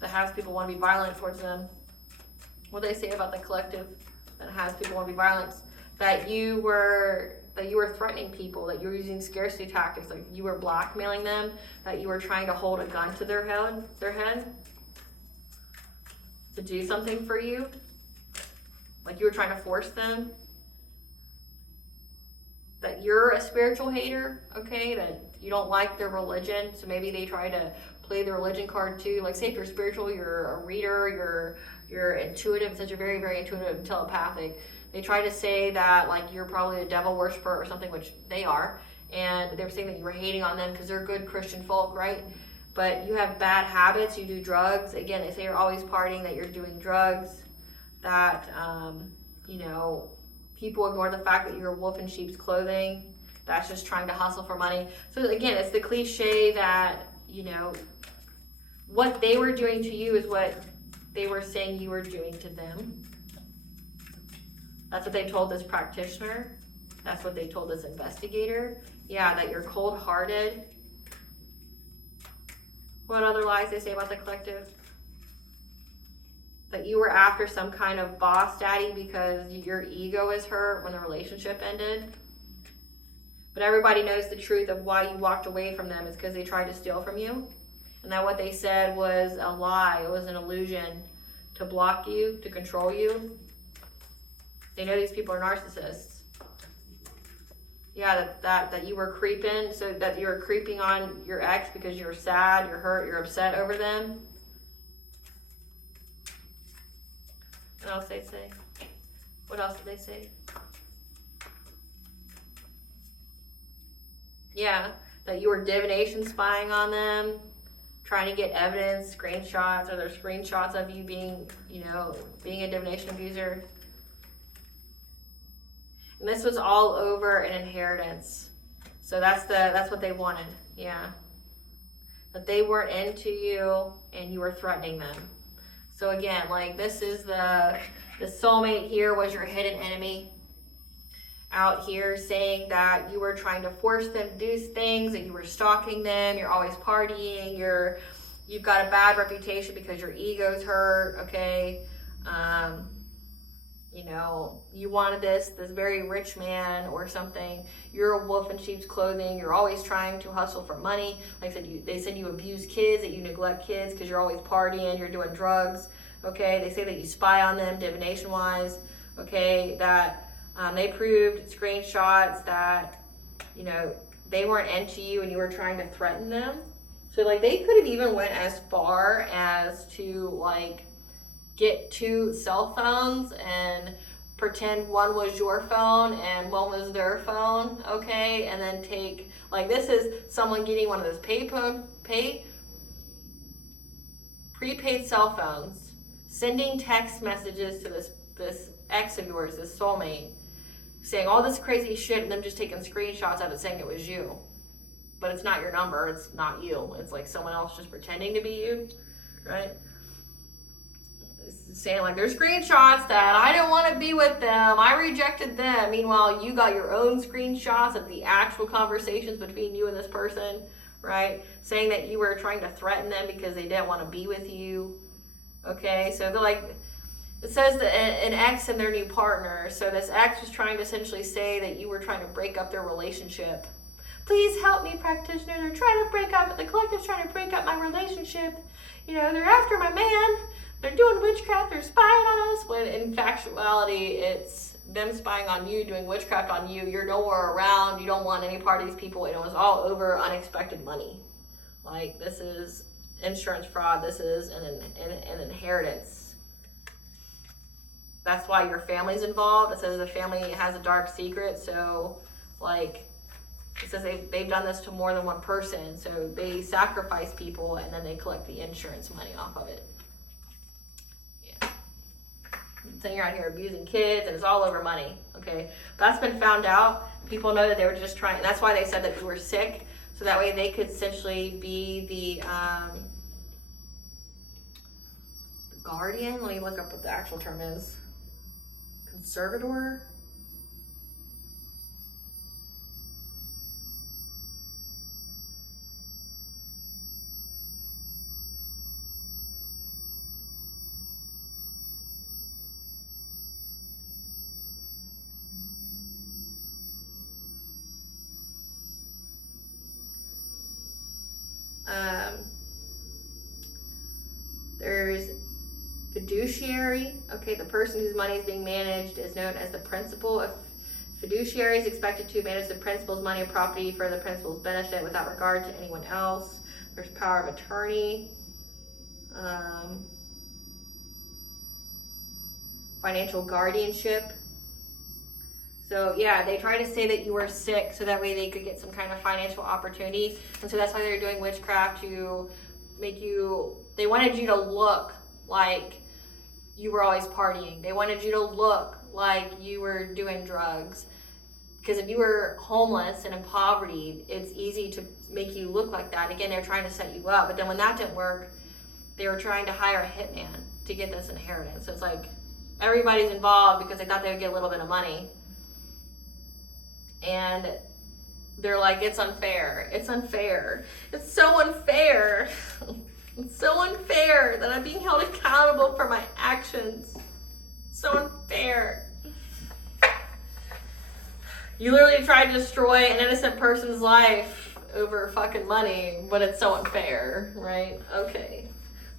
that has people want to be violent towards them? What do they say about the collective that has people want to be violent? That you were threatening people, that you were using scarcity tactics, like you were blackmailing them, that you were trying to hold a gun to their head to do something for you, like you were trying to force them. That you're a spiritual hater, okay, that you don't like their religion, so maybe they try to play the religion card too. Like say if you're spiritual, you're a reader, you're intuitive, since you're very, very intuitive and telepathic. They try to say that like you're probably a devil worshiper or something, which they are, and they were saying that you were hating on them because they're good Christian folk, right? But you have bad habits, you do drugs. Again, they say you're always partying, that you're doing drugs, that people ignore the fact that you're a wolf in sheep's clothing. That's just trying to hustle for money. So again, it's the cliche that, what they were doing to you is what they were saying you were doing to them. That's what they told this practitioner. That's what they told this investigator. Yeah, that you're cold-hearted. What other lies they say about the collective? That you were after some kind of boss daddy because your ego is hurt when the relationship ended. But everybody knows the truth of why you walked away from them is because they tried to steal from you. And that what they said was a lie. It was an illusion to block you, to control you. They know these people are narcissists. Yeah, that you were creeping, so that you were creeping on your ex because you're sad, you're hurt, you're upset over them. What else they say? What else did they say? Yeah, that you were divination spying on them, trying to get evidence, screenshots, or there's screenshots of you being a divination abuser. And this was all over an inheritance. So that's what they wanted. Yeah. But they weren't into you and you were threatening them. So again, like this is the soulmate here was your hidden enemy out here, saying that you were trying to force them to do things, that you were stalking them, you're always partying, you've got a bad reputation because your ego's hurt, okay? You wanted this very rich man or something. You're a wolf in sheep's clothing. You're always trying to hustle for money. Like I said, they said you abuse kids, that you neglect kids because you're always partying, you're doing drugs, okay? They say that you spy on them divination-wise, okay? That they proved screenshots that, they weren't into you and you were trying to threaten them. So, like, they could have even went as far as to, like, get two cell phones and pretend one was your phone and one was their phone, okay? And then take, like, this is someone getting one of those prepaid cell phones, sending text messages to this ex of yours, this soulmate, saying all this crazy shit, and them just taking screenshots of it saying it was you. But it's not your number, it's not you. It's like someone else just pretending to be you, right? Saying like, there's screenshots that I didn't want to be with them, I rejected them. Meanwhile, you got your own screenshots of the actual conversations between you and this person, right? Saying that you were trying to threaten them because they didn't want to be with you, okay? So they're like, it says that an ex and their new partner. So this ex was trying to essentially say that you were trying to break up their relationship. Please help me, practitioner. They're trying to break up, the collective's trying to break up my relationship. You know, they're after my man. They're doing witchcraft. They're spying on us. When in factuality, it's them spying on you, doing witchcraft on you. You're nowhere around. You don't want any part of these people. And it was all over unexpected money. Like, this is insurance fraud. This is an inheritance. That's why your family's involved. It says the family has a dark secret. So, like, it says they've done this to more than one person. So they sacrifice people and then they collect the insurance money off of it. Yeah. So you're out here abusing kids and it's all over money. Okay. That's been found out. People know that they were just trying. That's why they said that you were sick. So that way they could essentially be the guardian. Let me look up what the actual term is. Conservator. There's fiduciary. Okay, the person whose money is being managed is known as the principal. A fiduciary is expected to manage the principal's money or property for the principal's benefit without regard to anyone else. There's power of attorney. Financial guardianship. So yeah, they try to say that you were sick so that way they could get some kind of financial opportunity. And so that's why they're doing witchcraft, to make you, they wanted you to look like you were always partying. They wanted you to look like you were doing drugs. Because if you were homeless and in poverty, it's easy to make you look like that. Again, they're trying to set you up. But then when that didn't work, they were trying to hire a hitman to get this inheritance. So it's like everybody's involved because they thought they would get a little bit of money. And they're like, it's unfair. It's unfair. It's so unfair. It's so unfair that I'm being held accountable for my actions. It's so unfair. You literally tried to destroy an innocent person's life over fucking money, but it's so unfair, right? Okay.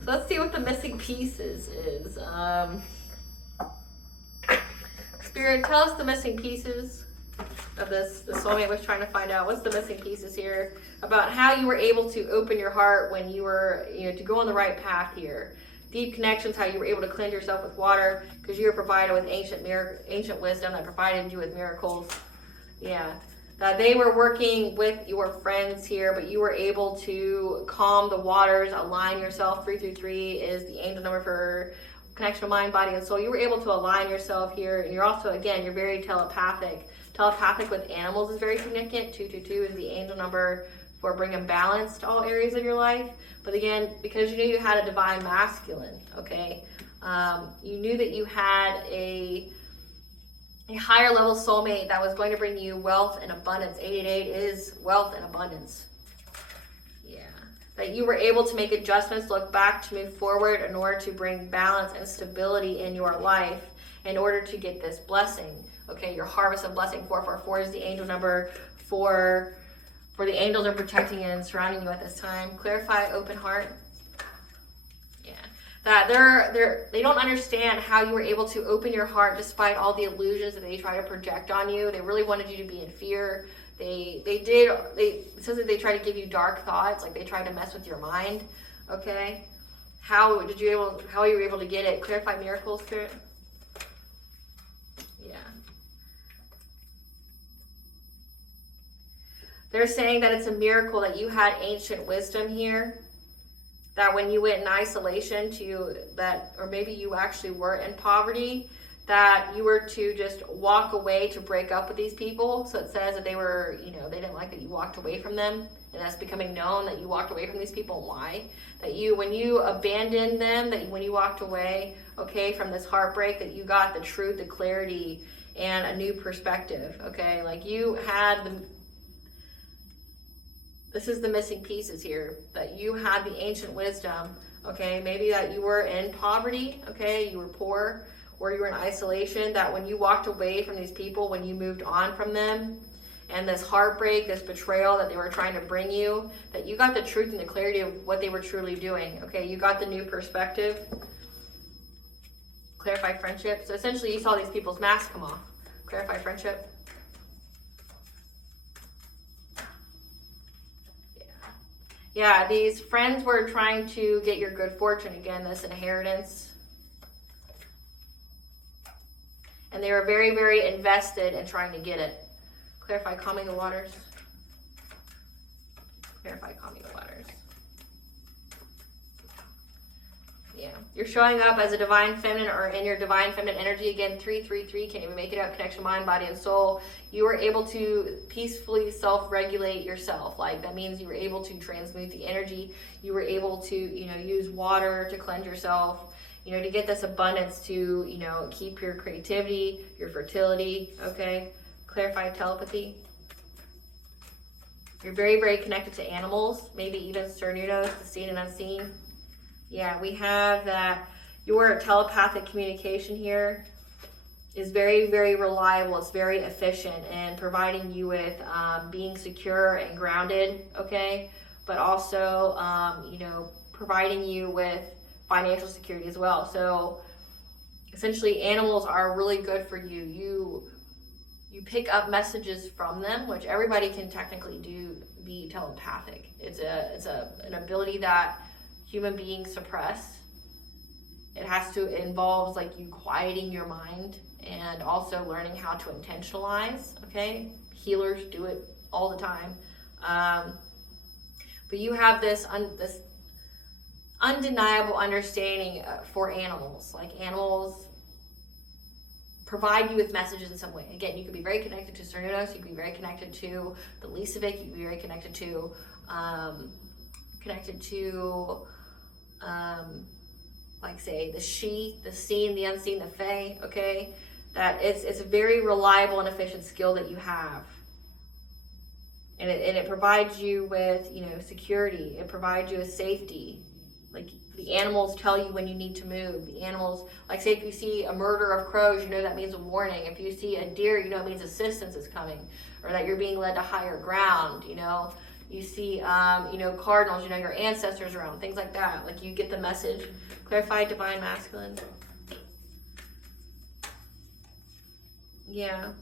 So let's see what the missing pieces is. Spirit, tell us the missing pieces of this. The soulmate was trying to find out what's the missing pieces here about how you were able to open your heart when you were, to go on the right path here. Deep connections, how you were able to cleanse yourself with water because you were provided with ancient wisdom that provided you with miracles. Yeah, that they were working with your friends here, but you were able to calm the waters, align yourself. 333 is the angel number for connection of mind, body, and soul. You were able to align yourself here, and you're also, again, you're very telepathic. Telepathic with animals is very significant. 222 is the angel number for bringing balance to all areas of your life. But again, because you knew you had a divine masculine, okay? You knew that you had a higher level soulmate that was going to bring you wealth and abundance. 888 is wealth and abundance. Yeah. That you were able to make adjustments, look back to move forward in order to bring balance and stability in your life in order to get this blessing. Okay, your harvest of blessing. 444 is the angel number for the angels are protecting you and surrounding you at this time. Clarify, open heart. Yeah, that they don't understand how you were able to open your heart despite all the illusions that they try to project on you. They really wanted you to be in fear. It says that they try to give you dark thoughts, like they try to mess with your mind. Okay, How are you able to get it? Clarify miracles, Spirit. Yeah. They're saying that it's a miracle that you had ancient wisdom here. That when you went in isolation or maybe you actually were in poverty, that you were to just walk away to break up with these people. So it says that they were, they didn't like that you walked away from them. And that's becoming known that you walked away from these people. Why? That when you abandoned them, that when you walked away, okay, from this heartbreak, that you got the truth, the clarity, and a new perspective, okay? Like you had this is the missing pieces here, that you had the ancient wisdom, okay? Maybe that you were in poverty, okay? You were poor, or you were in isolation, that when you walked away from these people, when you moved on from them, and this heartbreak, this betrayal that they were trying to bring you, that you got the truth and the clarity of what they were truly doing, okay? You got the new perspective. Clarify friendship. So essentially you saw these people's masks come off. Clarify friendship. Yeah, these friends were trying to get your good fortune again, this inheritance. And they were very, very invested in trying to get it. Clarify calming the waters. Clarify calming the waters. Yeah. You're showing up as a divine feminine or in your divine feminine energy. Again, 333, can't even make it up. Connection, mind, body, and soul. You were able to peacefully self-regulate yourself. Like that means you were able to transmute the energy. You were able to, use water to cleanse yourself. To get this abundance to, keep your creativity, your fertility, okay? Clarify telepathy. You're very, very connected to animals, maybe even cernudos, the seen and unseen. Yeah, we have that your telepathic communication here is very, very reliable. It's very efficient in providing you with being secure and grounded, okay? But also, providing you with financial security as well. So essentially animals are really good for you. You pick up messages from them, which everybody can technically be telepathic. It's an ability that human beings suppress. It involves like you quieting your mind and also learning how to intentionalize, okay? Healers do it all the time. But you have this undeniable understanding for animals. Like animals provide you with messages in some way. Again, you could be very connected to cernudos, you could be very connected to the Lisavic, you could be very connected to like say the she, the seen, the unseen, the fae, okay? That it's a very reliable and efficient skill that you have. And it provides you with, security. It provides you with safety. Like the animals tell you when you need to move. The animals, like say if you see a murder of crows, that means a warning. If you see a deer, it means assistance is coming, or that you're being led to higher ground. You see, cardinals, your ancestors around, things like that. Like you get the message. Clarify divine masculine. Yeah.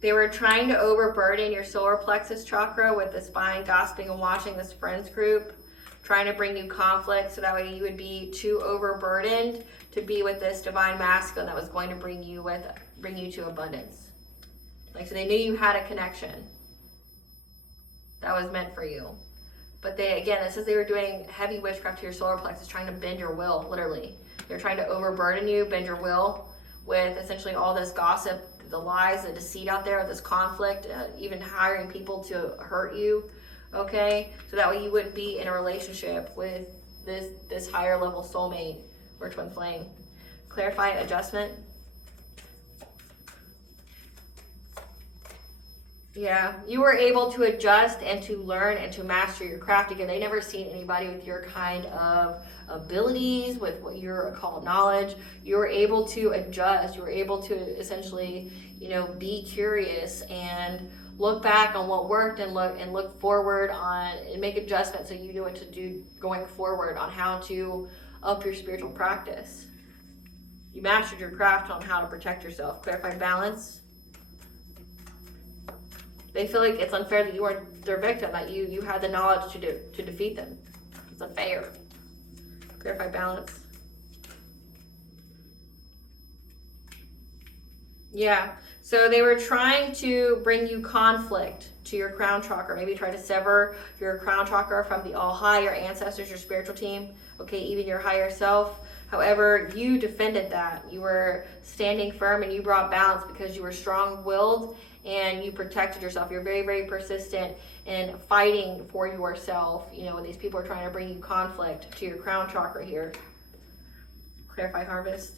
They were trying to overburden your solar plexus chakra with this fine gossiping and watching this friends group, trying to bring you conflict so that way you would be too overburdened to be with this divine masculine that was going to bring you to abundance. Like, so they knew you had a connection that was meant for you. But it says they were doing heavy witchcraft to your solar plexus, trying to bend your will, literally. They're trying to overburden you, bend your will with essentially all this gossip, the lies, the deceit out there, this conflict, even hiring people to hurt you, okay? So that way you wouldn't be in a relationship with this higher level soulmate or twin flame. Clarify adjustment. Yeah, you were able to adjust and to learn and to master your craft. Again, they never seen anybody with your kind of abilities, with what your occult knowledge. You were able to adjust. You were able to essentially, be curious and look back on what worked and look forward on and make adjustments so you knew what to do going forward on how to up your spiritual practice. You mastered your craft on how to protect yourself. Clarify balance. They feel like it's unfair that you weren't their victim, that you had the knowledge to defeat them. It's unfair. Clarify balance. Yeah. So they were trying to bring you conflict to your crown chakra. Maybe try to sever your crown chakra from the all high, your ancestors, your spiritual team, okay, even your higher self. However, you defended that. You were standing firm and you brought balance because you were strong-willed and you protected yourself. You're very, very persistent in fighting for yourself. You know, when these people are trying to bring you conflict to your crown chakra here. Clarify harvest.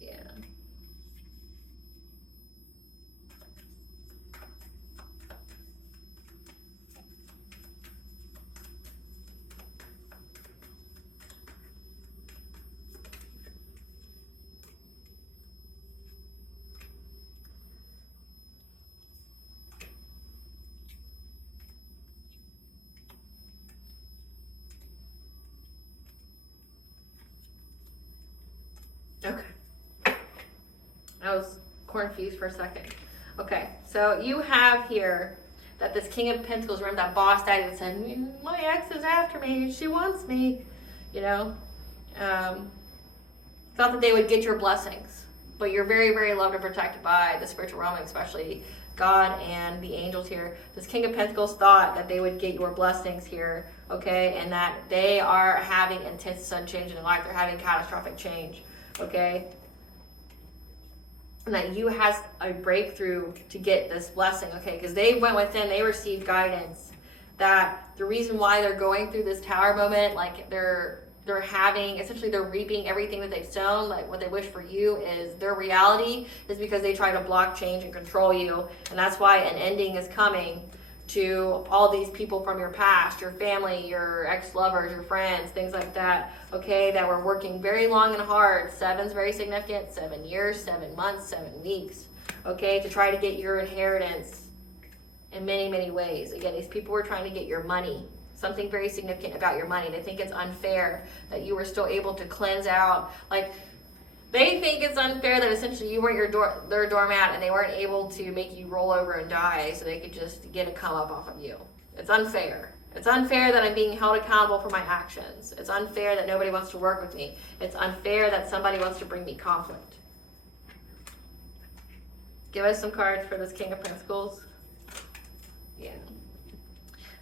Yeah. Okay. I was confused for a second. Okay, so you have here that this King of Pentacles, remember that boss daddy that said, my ex is after me, she wants me, you know? Thought that they would get your blessings, but you're very, very loved and protected by the spiritual realm, especially God and the angels here. This King of Pentacles thought that they would get your blessings here, okay? And that they are having intense sudden change in their life. They're having catastrophic change, okay? And that you has a breakthrough to get this blessing, okay? Because they went within, they received guidance that the reason why they're going through this tower moment, like they're having, essentially they're reaping everything that they've sown, like what they wish for you is their reality, is because they try to block change and control you. And that's why an ending is coming to all these people from your past, your family, your ex-lovers, your friends, things like that, okay, that were working very long and hard. 7's very significant, 7 years, 7 months, 7 weeks, okay, to try to get your inheritance in many, many ways. Again, these people were trying to get your money, something very significant about your money. They think it's unfair that you were still able to cleanse out, like, they think it's unfair that essentially you weren't their doormat and they weren't able to make you roll over and die so they could just get a come up off of you. It's unfair. It's unfair that I'm being held accountable for my actions. It's unfair that nobody wants to work with me. It's unfair that somebody wants to bring me conflict. Give us some cards for this King of Pentacles. Yeah.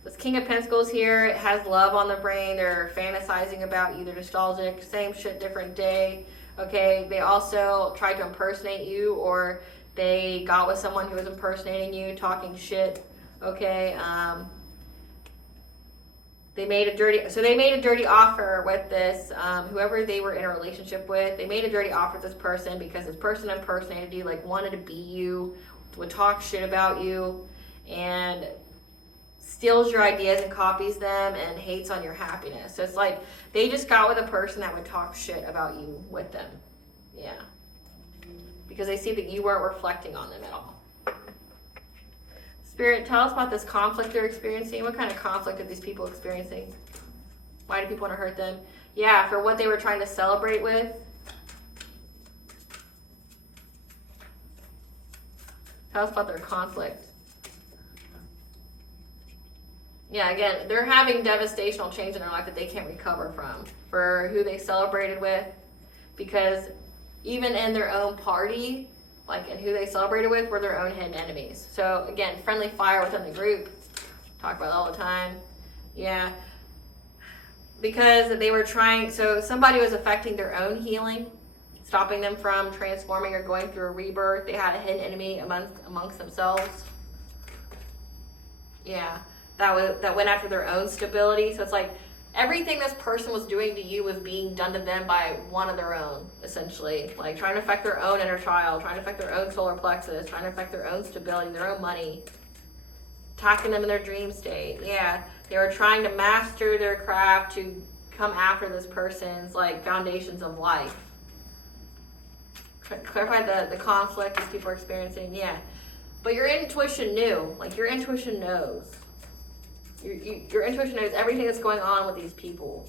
This King of Pentacles here has love on the brain. They're fantasizing about you. They're nostalgic. Same shit, different day. Okay, they also tried to impersonate you, or they got with someone who was impersonating you, talking shit. Okay, they made a dirty offer with this, whoever they were in a relationship with. They made a dirty offer to this person because this person impersonated you, like wanted to be you, would talk shit about you, and steals your ideas and copies them and hates on your happiness. So it's like they just got with a person that would talk shit about you with them. Yeah. Because they see that you weren't reflecting on them at all. Spirit, tell us about this conflict they're experiencing. What kind of conflict are these people experiencing? Why do people want to hurt them? Yeah, for what they were trying to celebrate with. Tell us about their conflict. Yeah, again, they're having devastational change in their life that they can't recover from for who they celebrated with, because even in their own party, like and who they celebrated with, were their own hidden enemies. So again, friendly fire within the group. Talk about it all the time. Yeah. Because they were trying, so somebody was affecting their own healing, stopping them from transforming or going through a rebirth. They had a hidden enemy amongst themselves. Yeah. That went after their own stability. So it's like everything this person was doing to you was being done to them by one of their own, essentially. Like trying to affect their own inner child, trying to affect their own solar plexus, trying to affect their own stability, their own money, attacking them in their dream state. Yeah, they were trying to master their craft to come after this person's like foundations of life. Clarify the conflict these people are experiencing. Yeah, but your intuition knew. Like your intuition knows. Your intuition knows everything that's going on with these people.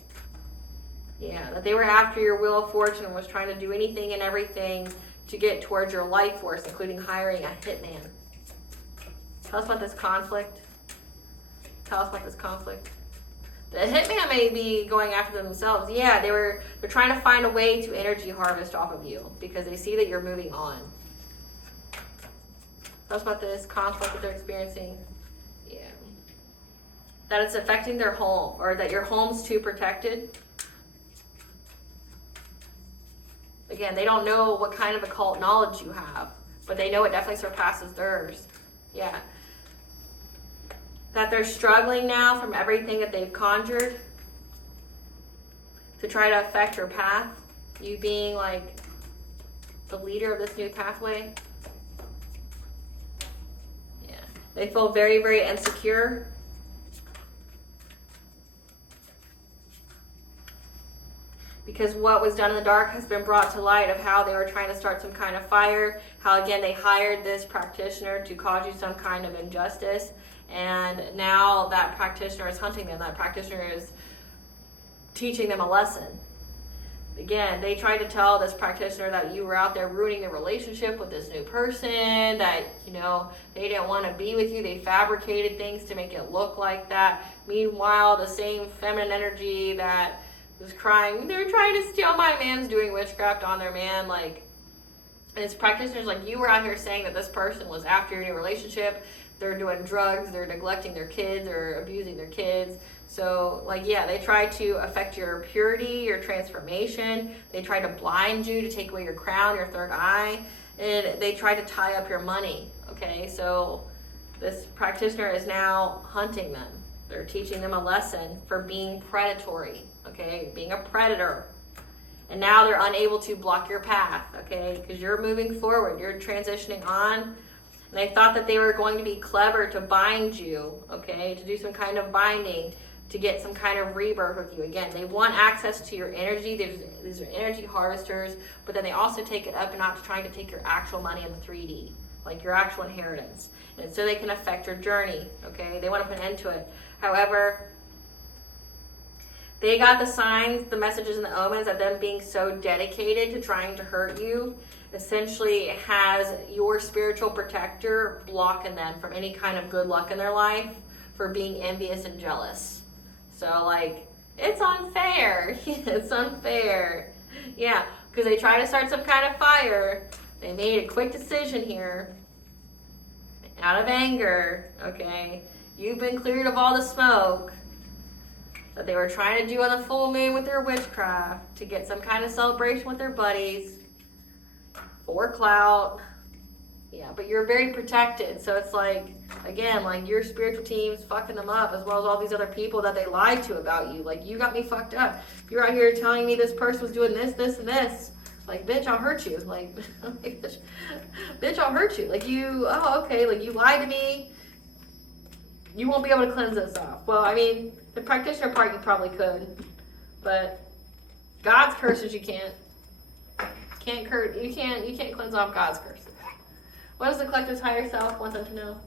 Yeah, that they were after your wheel of fortune and was trying to do anything and everything to get towards your life force, including hiring a hitman. Tell us about this conflict. Tell us about this conflict. The hitman may be going after them themselves. Yeah, they're trying to find a way to energy harvest off of you because they see that you're moving on. Tell us about this conflict that they're experiencing. Yeah. That it's affecting their home, or that your home's too protected. Again, they don't know what kind of occult knowledge you have, but they know it definitely surpasses theirs. Yeah. That they're struggling now from everything that they've conjured to try to affect your path. You being like the leader of this new pathway. Yeah. They feel very, very insecure. Because what was done in the dark has been brought to light of how they were trying to start some kind of fire. How, again, they hired this practitioner to cause you some kind of injustice. And now that practitioner is hunting them. That practitioner is teaching them a lesson. Again, they tried to tell this practitioner that you were out there ruining the relationship with this new person, that, you know, they didn't want to be with you. They fabricated things to make it look like that. Meanwhile, the same feminine energy that was crying, they're trying to steal my man's doing witchcraft on their man, like, and it's practitioners like you were out here saying that this person was after your new relationship. They're doing drugs, they're neglecting their kids, they're abusing their kids. So, like, yeah, they try to affect your purity, your transformation. They try to blind you to take away your crown, your third eye, and they try to tie up your money, okay? So this practitioner is now hunting them. They're teaching them a lesson for being predatory, okay? Being a predator. And now they're unable to block your path, okay? Because you're moving forward, you're transitioning on. And they thought that they were going to be clever to bind you, okay, to do some kind of binding, to get some kind of rebirth with you. Again, they want access to your energy. These are energy harvesters, but then they also take it up a notch, trying to take your actual money in the 3D, like your actual inheritance. And so they can affect your journey, okay? They want to put an end to it. However, they got the signs, the messages, and the omens of them being so dedicated to trying to hurt you essentially has your spiritual protector blocking them from any kind of good luck in their life for being envious and jealous. So, like, it's unfair. It's unfair. Yeah, because they try to start some kind of fire. They made a quick decision here out of anger, okay? You've been cleared of all the smoke that they were trying to do on the full moon with their witchcraft to get some kind of celebration with their buddies. For clout. Yeah, but you're very protected. So it's like, again, like your spiritual team's fucking them up, as well as all these other people that they lied to about you. Like, you got me fucked up. You're out here telling me this person was doing this, this, and this. Like, bitch, I'll hurt you. Like, bitch, I'll hurt you. Like, okay, like, you lied to me. You won't be able to cleanse this off. Well, I mean, the practitioner part you probably could, but God's curses you can't. You can't cleanse off God's curses. What does the collective's higher self want them to know?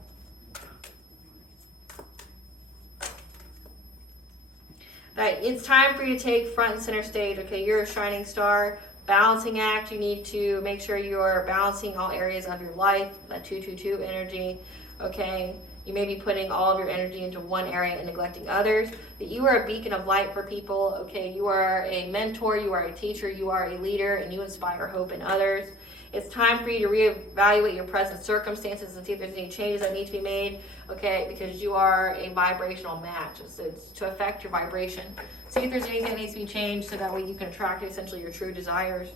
That it's time for you to take front and center stage. Okay, you're a shining star. Balancing act. You need to make sure you are balancing all areas of your life. That 222 energy. Okay. You may be putting all of your energy into one area and neglecting others. That you are a beacon of light for people. Okay, you are a mentor, you are a teacher, you are a leader, and you inspire hope in others. It's time for you to reevaluate your present circumstances and see if there's any changes that need to be made. Okay, because you are a vibrational match. It's to affect your vibration. See if there's anything that needs to be changed so that way you can attract essentially your true desires.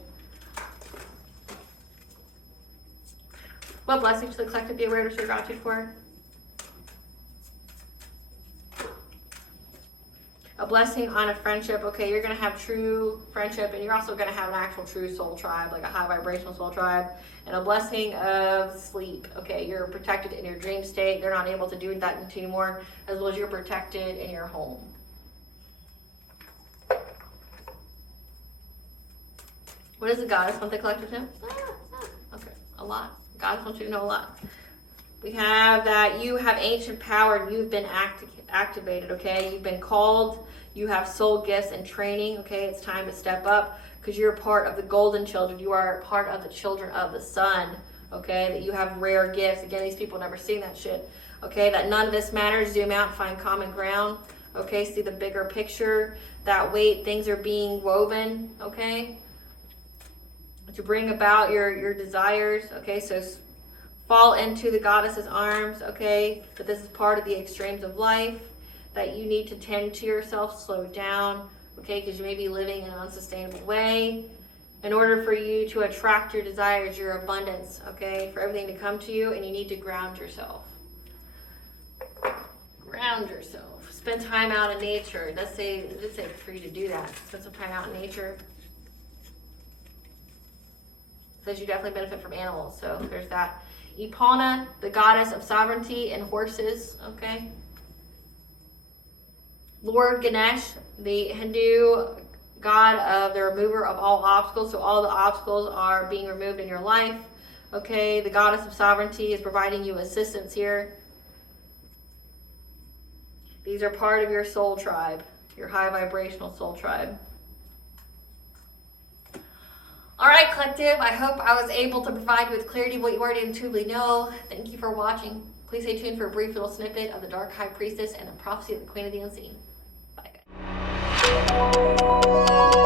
What blessings should the collective be aware to show gratitude for? A blessing on a friendship. Okay, you're going to have true friendship, and you're also going to have an actual true soul tribe, like a high vibrational soul tribe. And a blessing of sleep. Okay, you're protected in your dream state. They're not able to do that anymore, as well as you're protected in your home. What does the goddess want the collective to know? Okay, a lot. Goddess wants you to know a lot. We have that you have ancient power and you've been activated, okay? You've been called, you have soul gifts and training, okay? It's time to step up because you're part of the golden children. You are part of the children of the sun, okay, that you have rare gifts. Again, these people never seen that shit, okay, that none of this matters. Zoom out and find common ground, okay, see the bigger picture, that weight, things are being woven, okay, to bring about your desires, okay, so fall into the goddess's arms, okay, that this is part of the extremes of life, that you need to tend to yourself, slow down, okay, because you may be living in an unsustainable way. In order for you to attract your desires, your abundance, okay, for everything to come to you, and you need to ground yourself. Ground yourself. Spend time out in nature. Let's say for you to do that. Spend some time out in nature. Says you definitely benefit from animals, so there's that. Altona, the goddess of sovereignty and horses, okay. Lord Ganesh, the Hindu god of the remover of all obstacles, so all the obstacles are being removed in your life, okay. The goddess of sovereignty is providing you assistance here. These are part of your soul tribe, your high vibrational soul tribe. All right, collective, I hope I was able to provide you with clarity of what you already intuitively know. Thank you for watching. Please stay tuned for a brief little snippet of the Dark High Priestess and the Prophecy of the Queen of the Unseen. Bye, guys.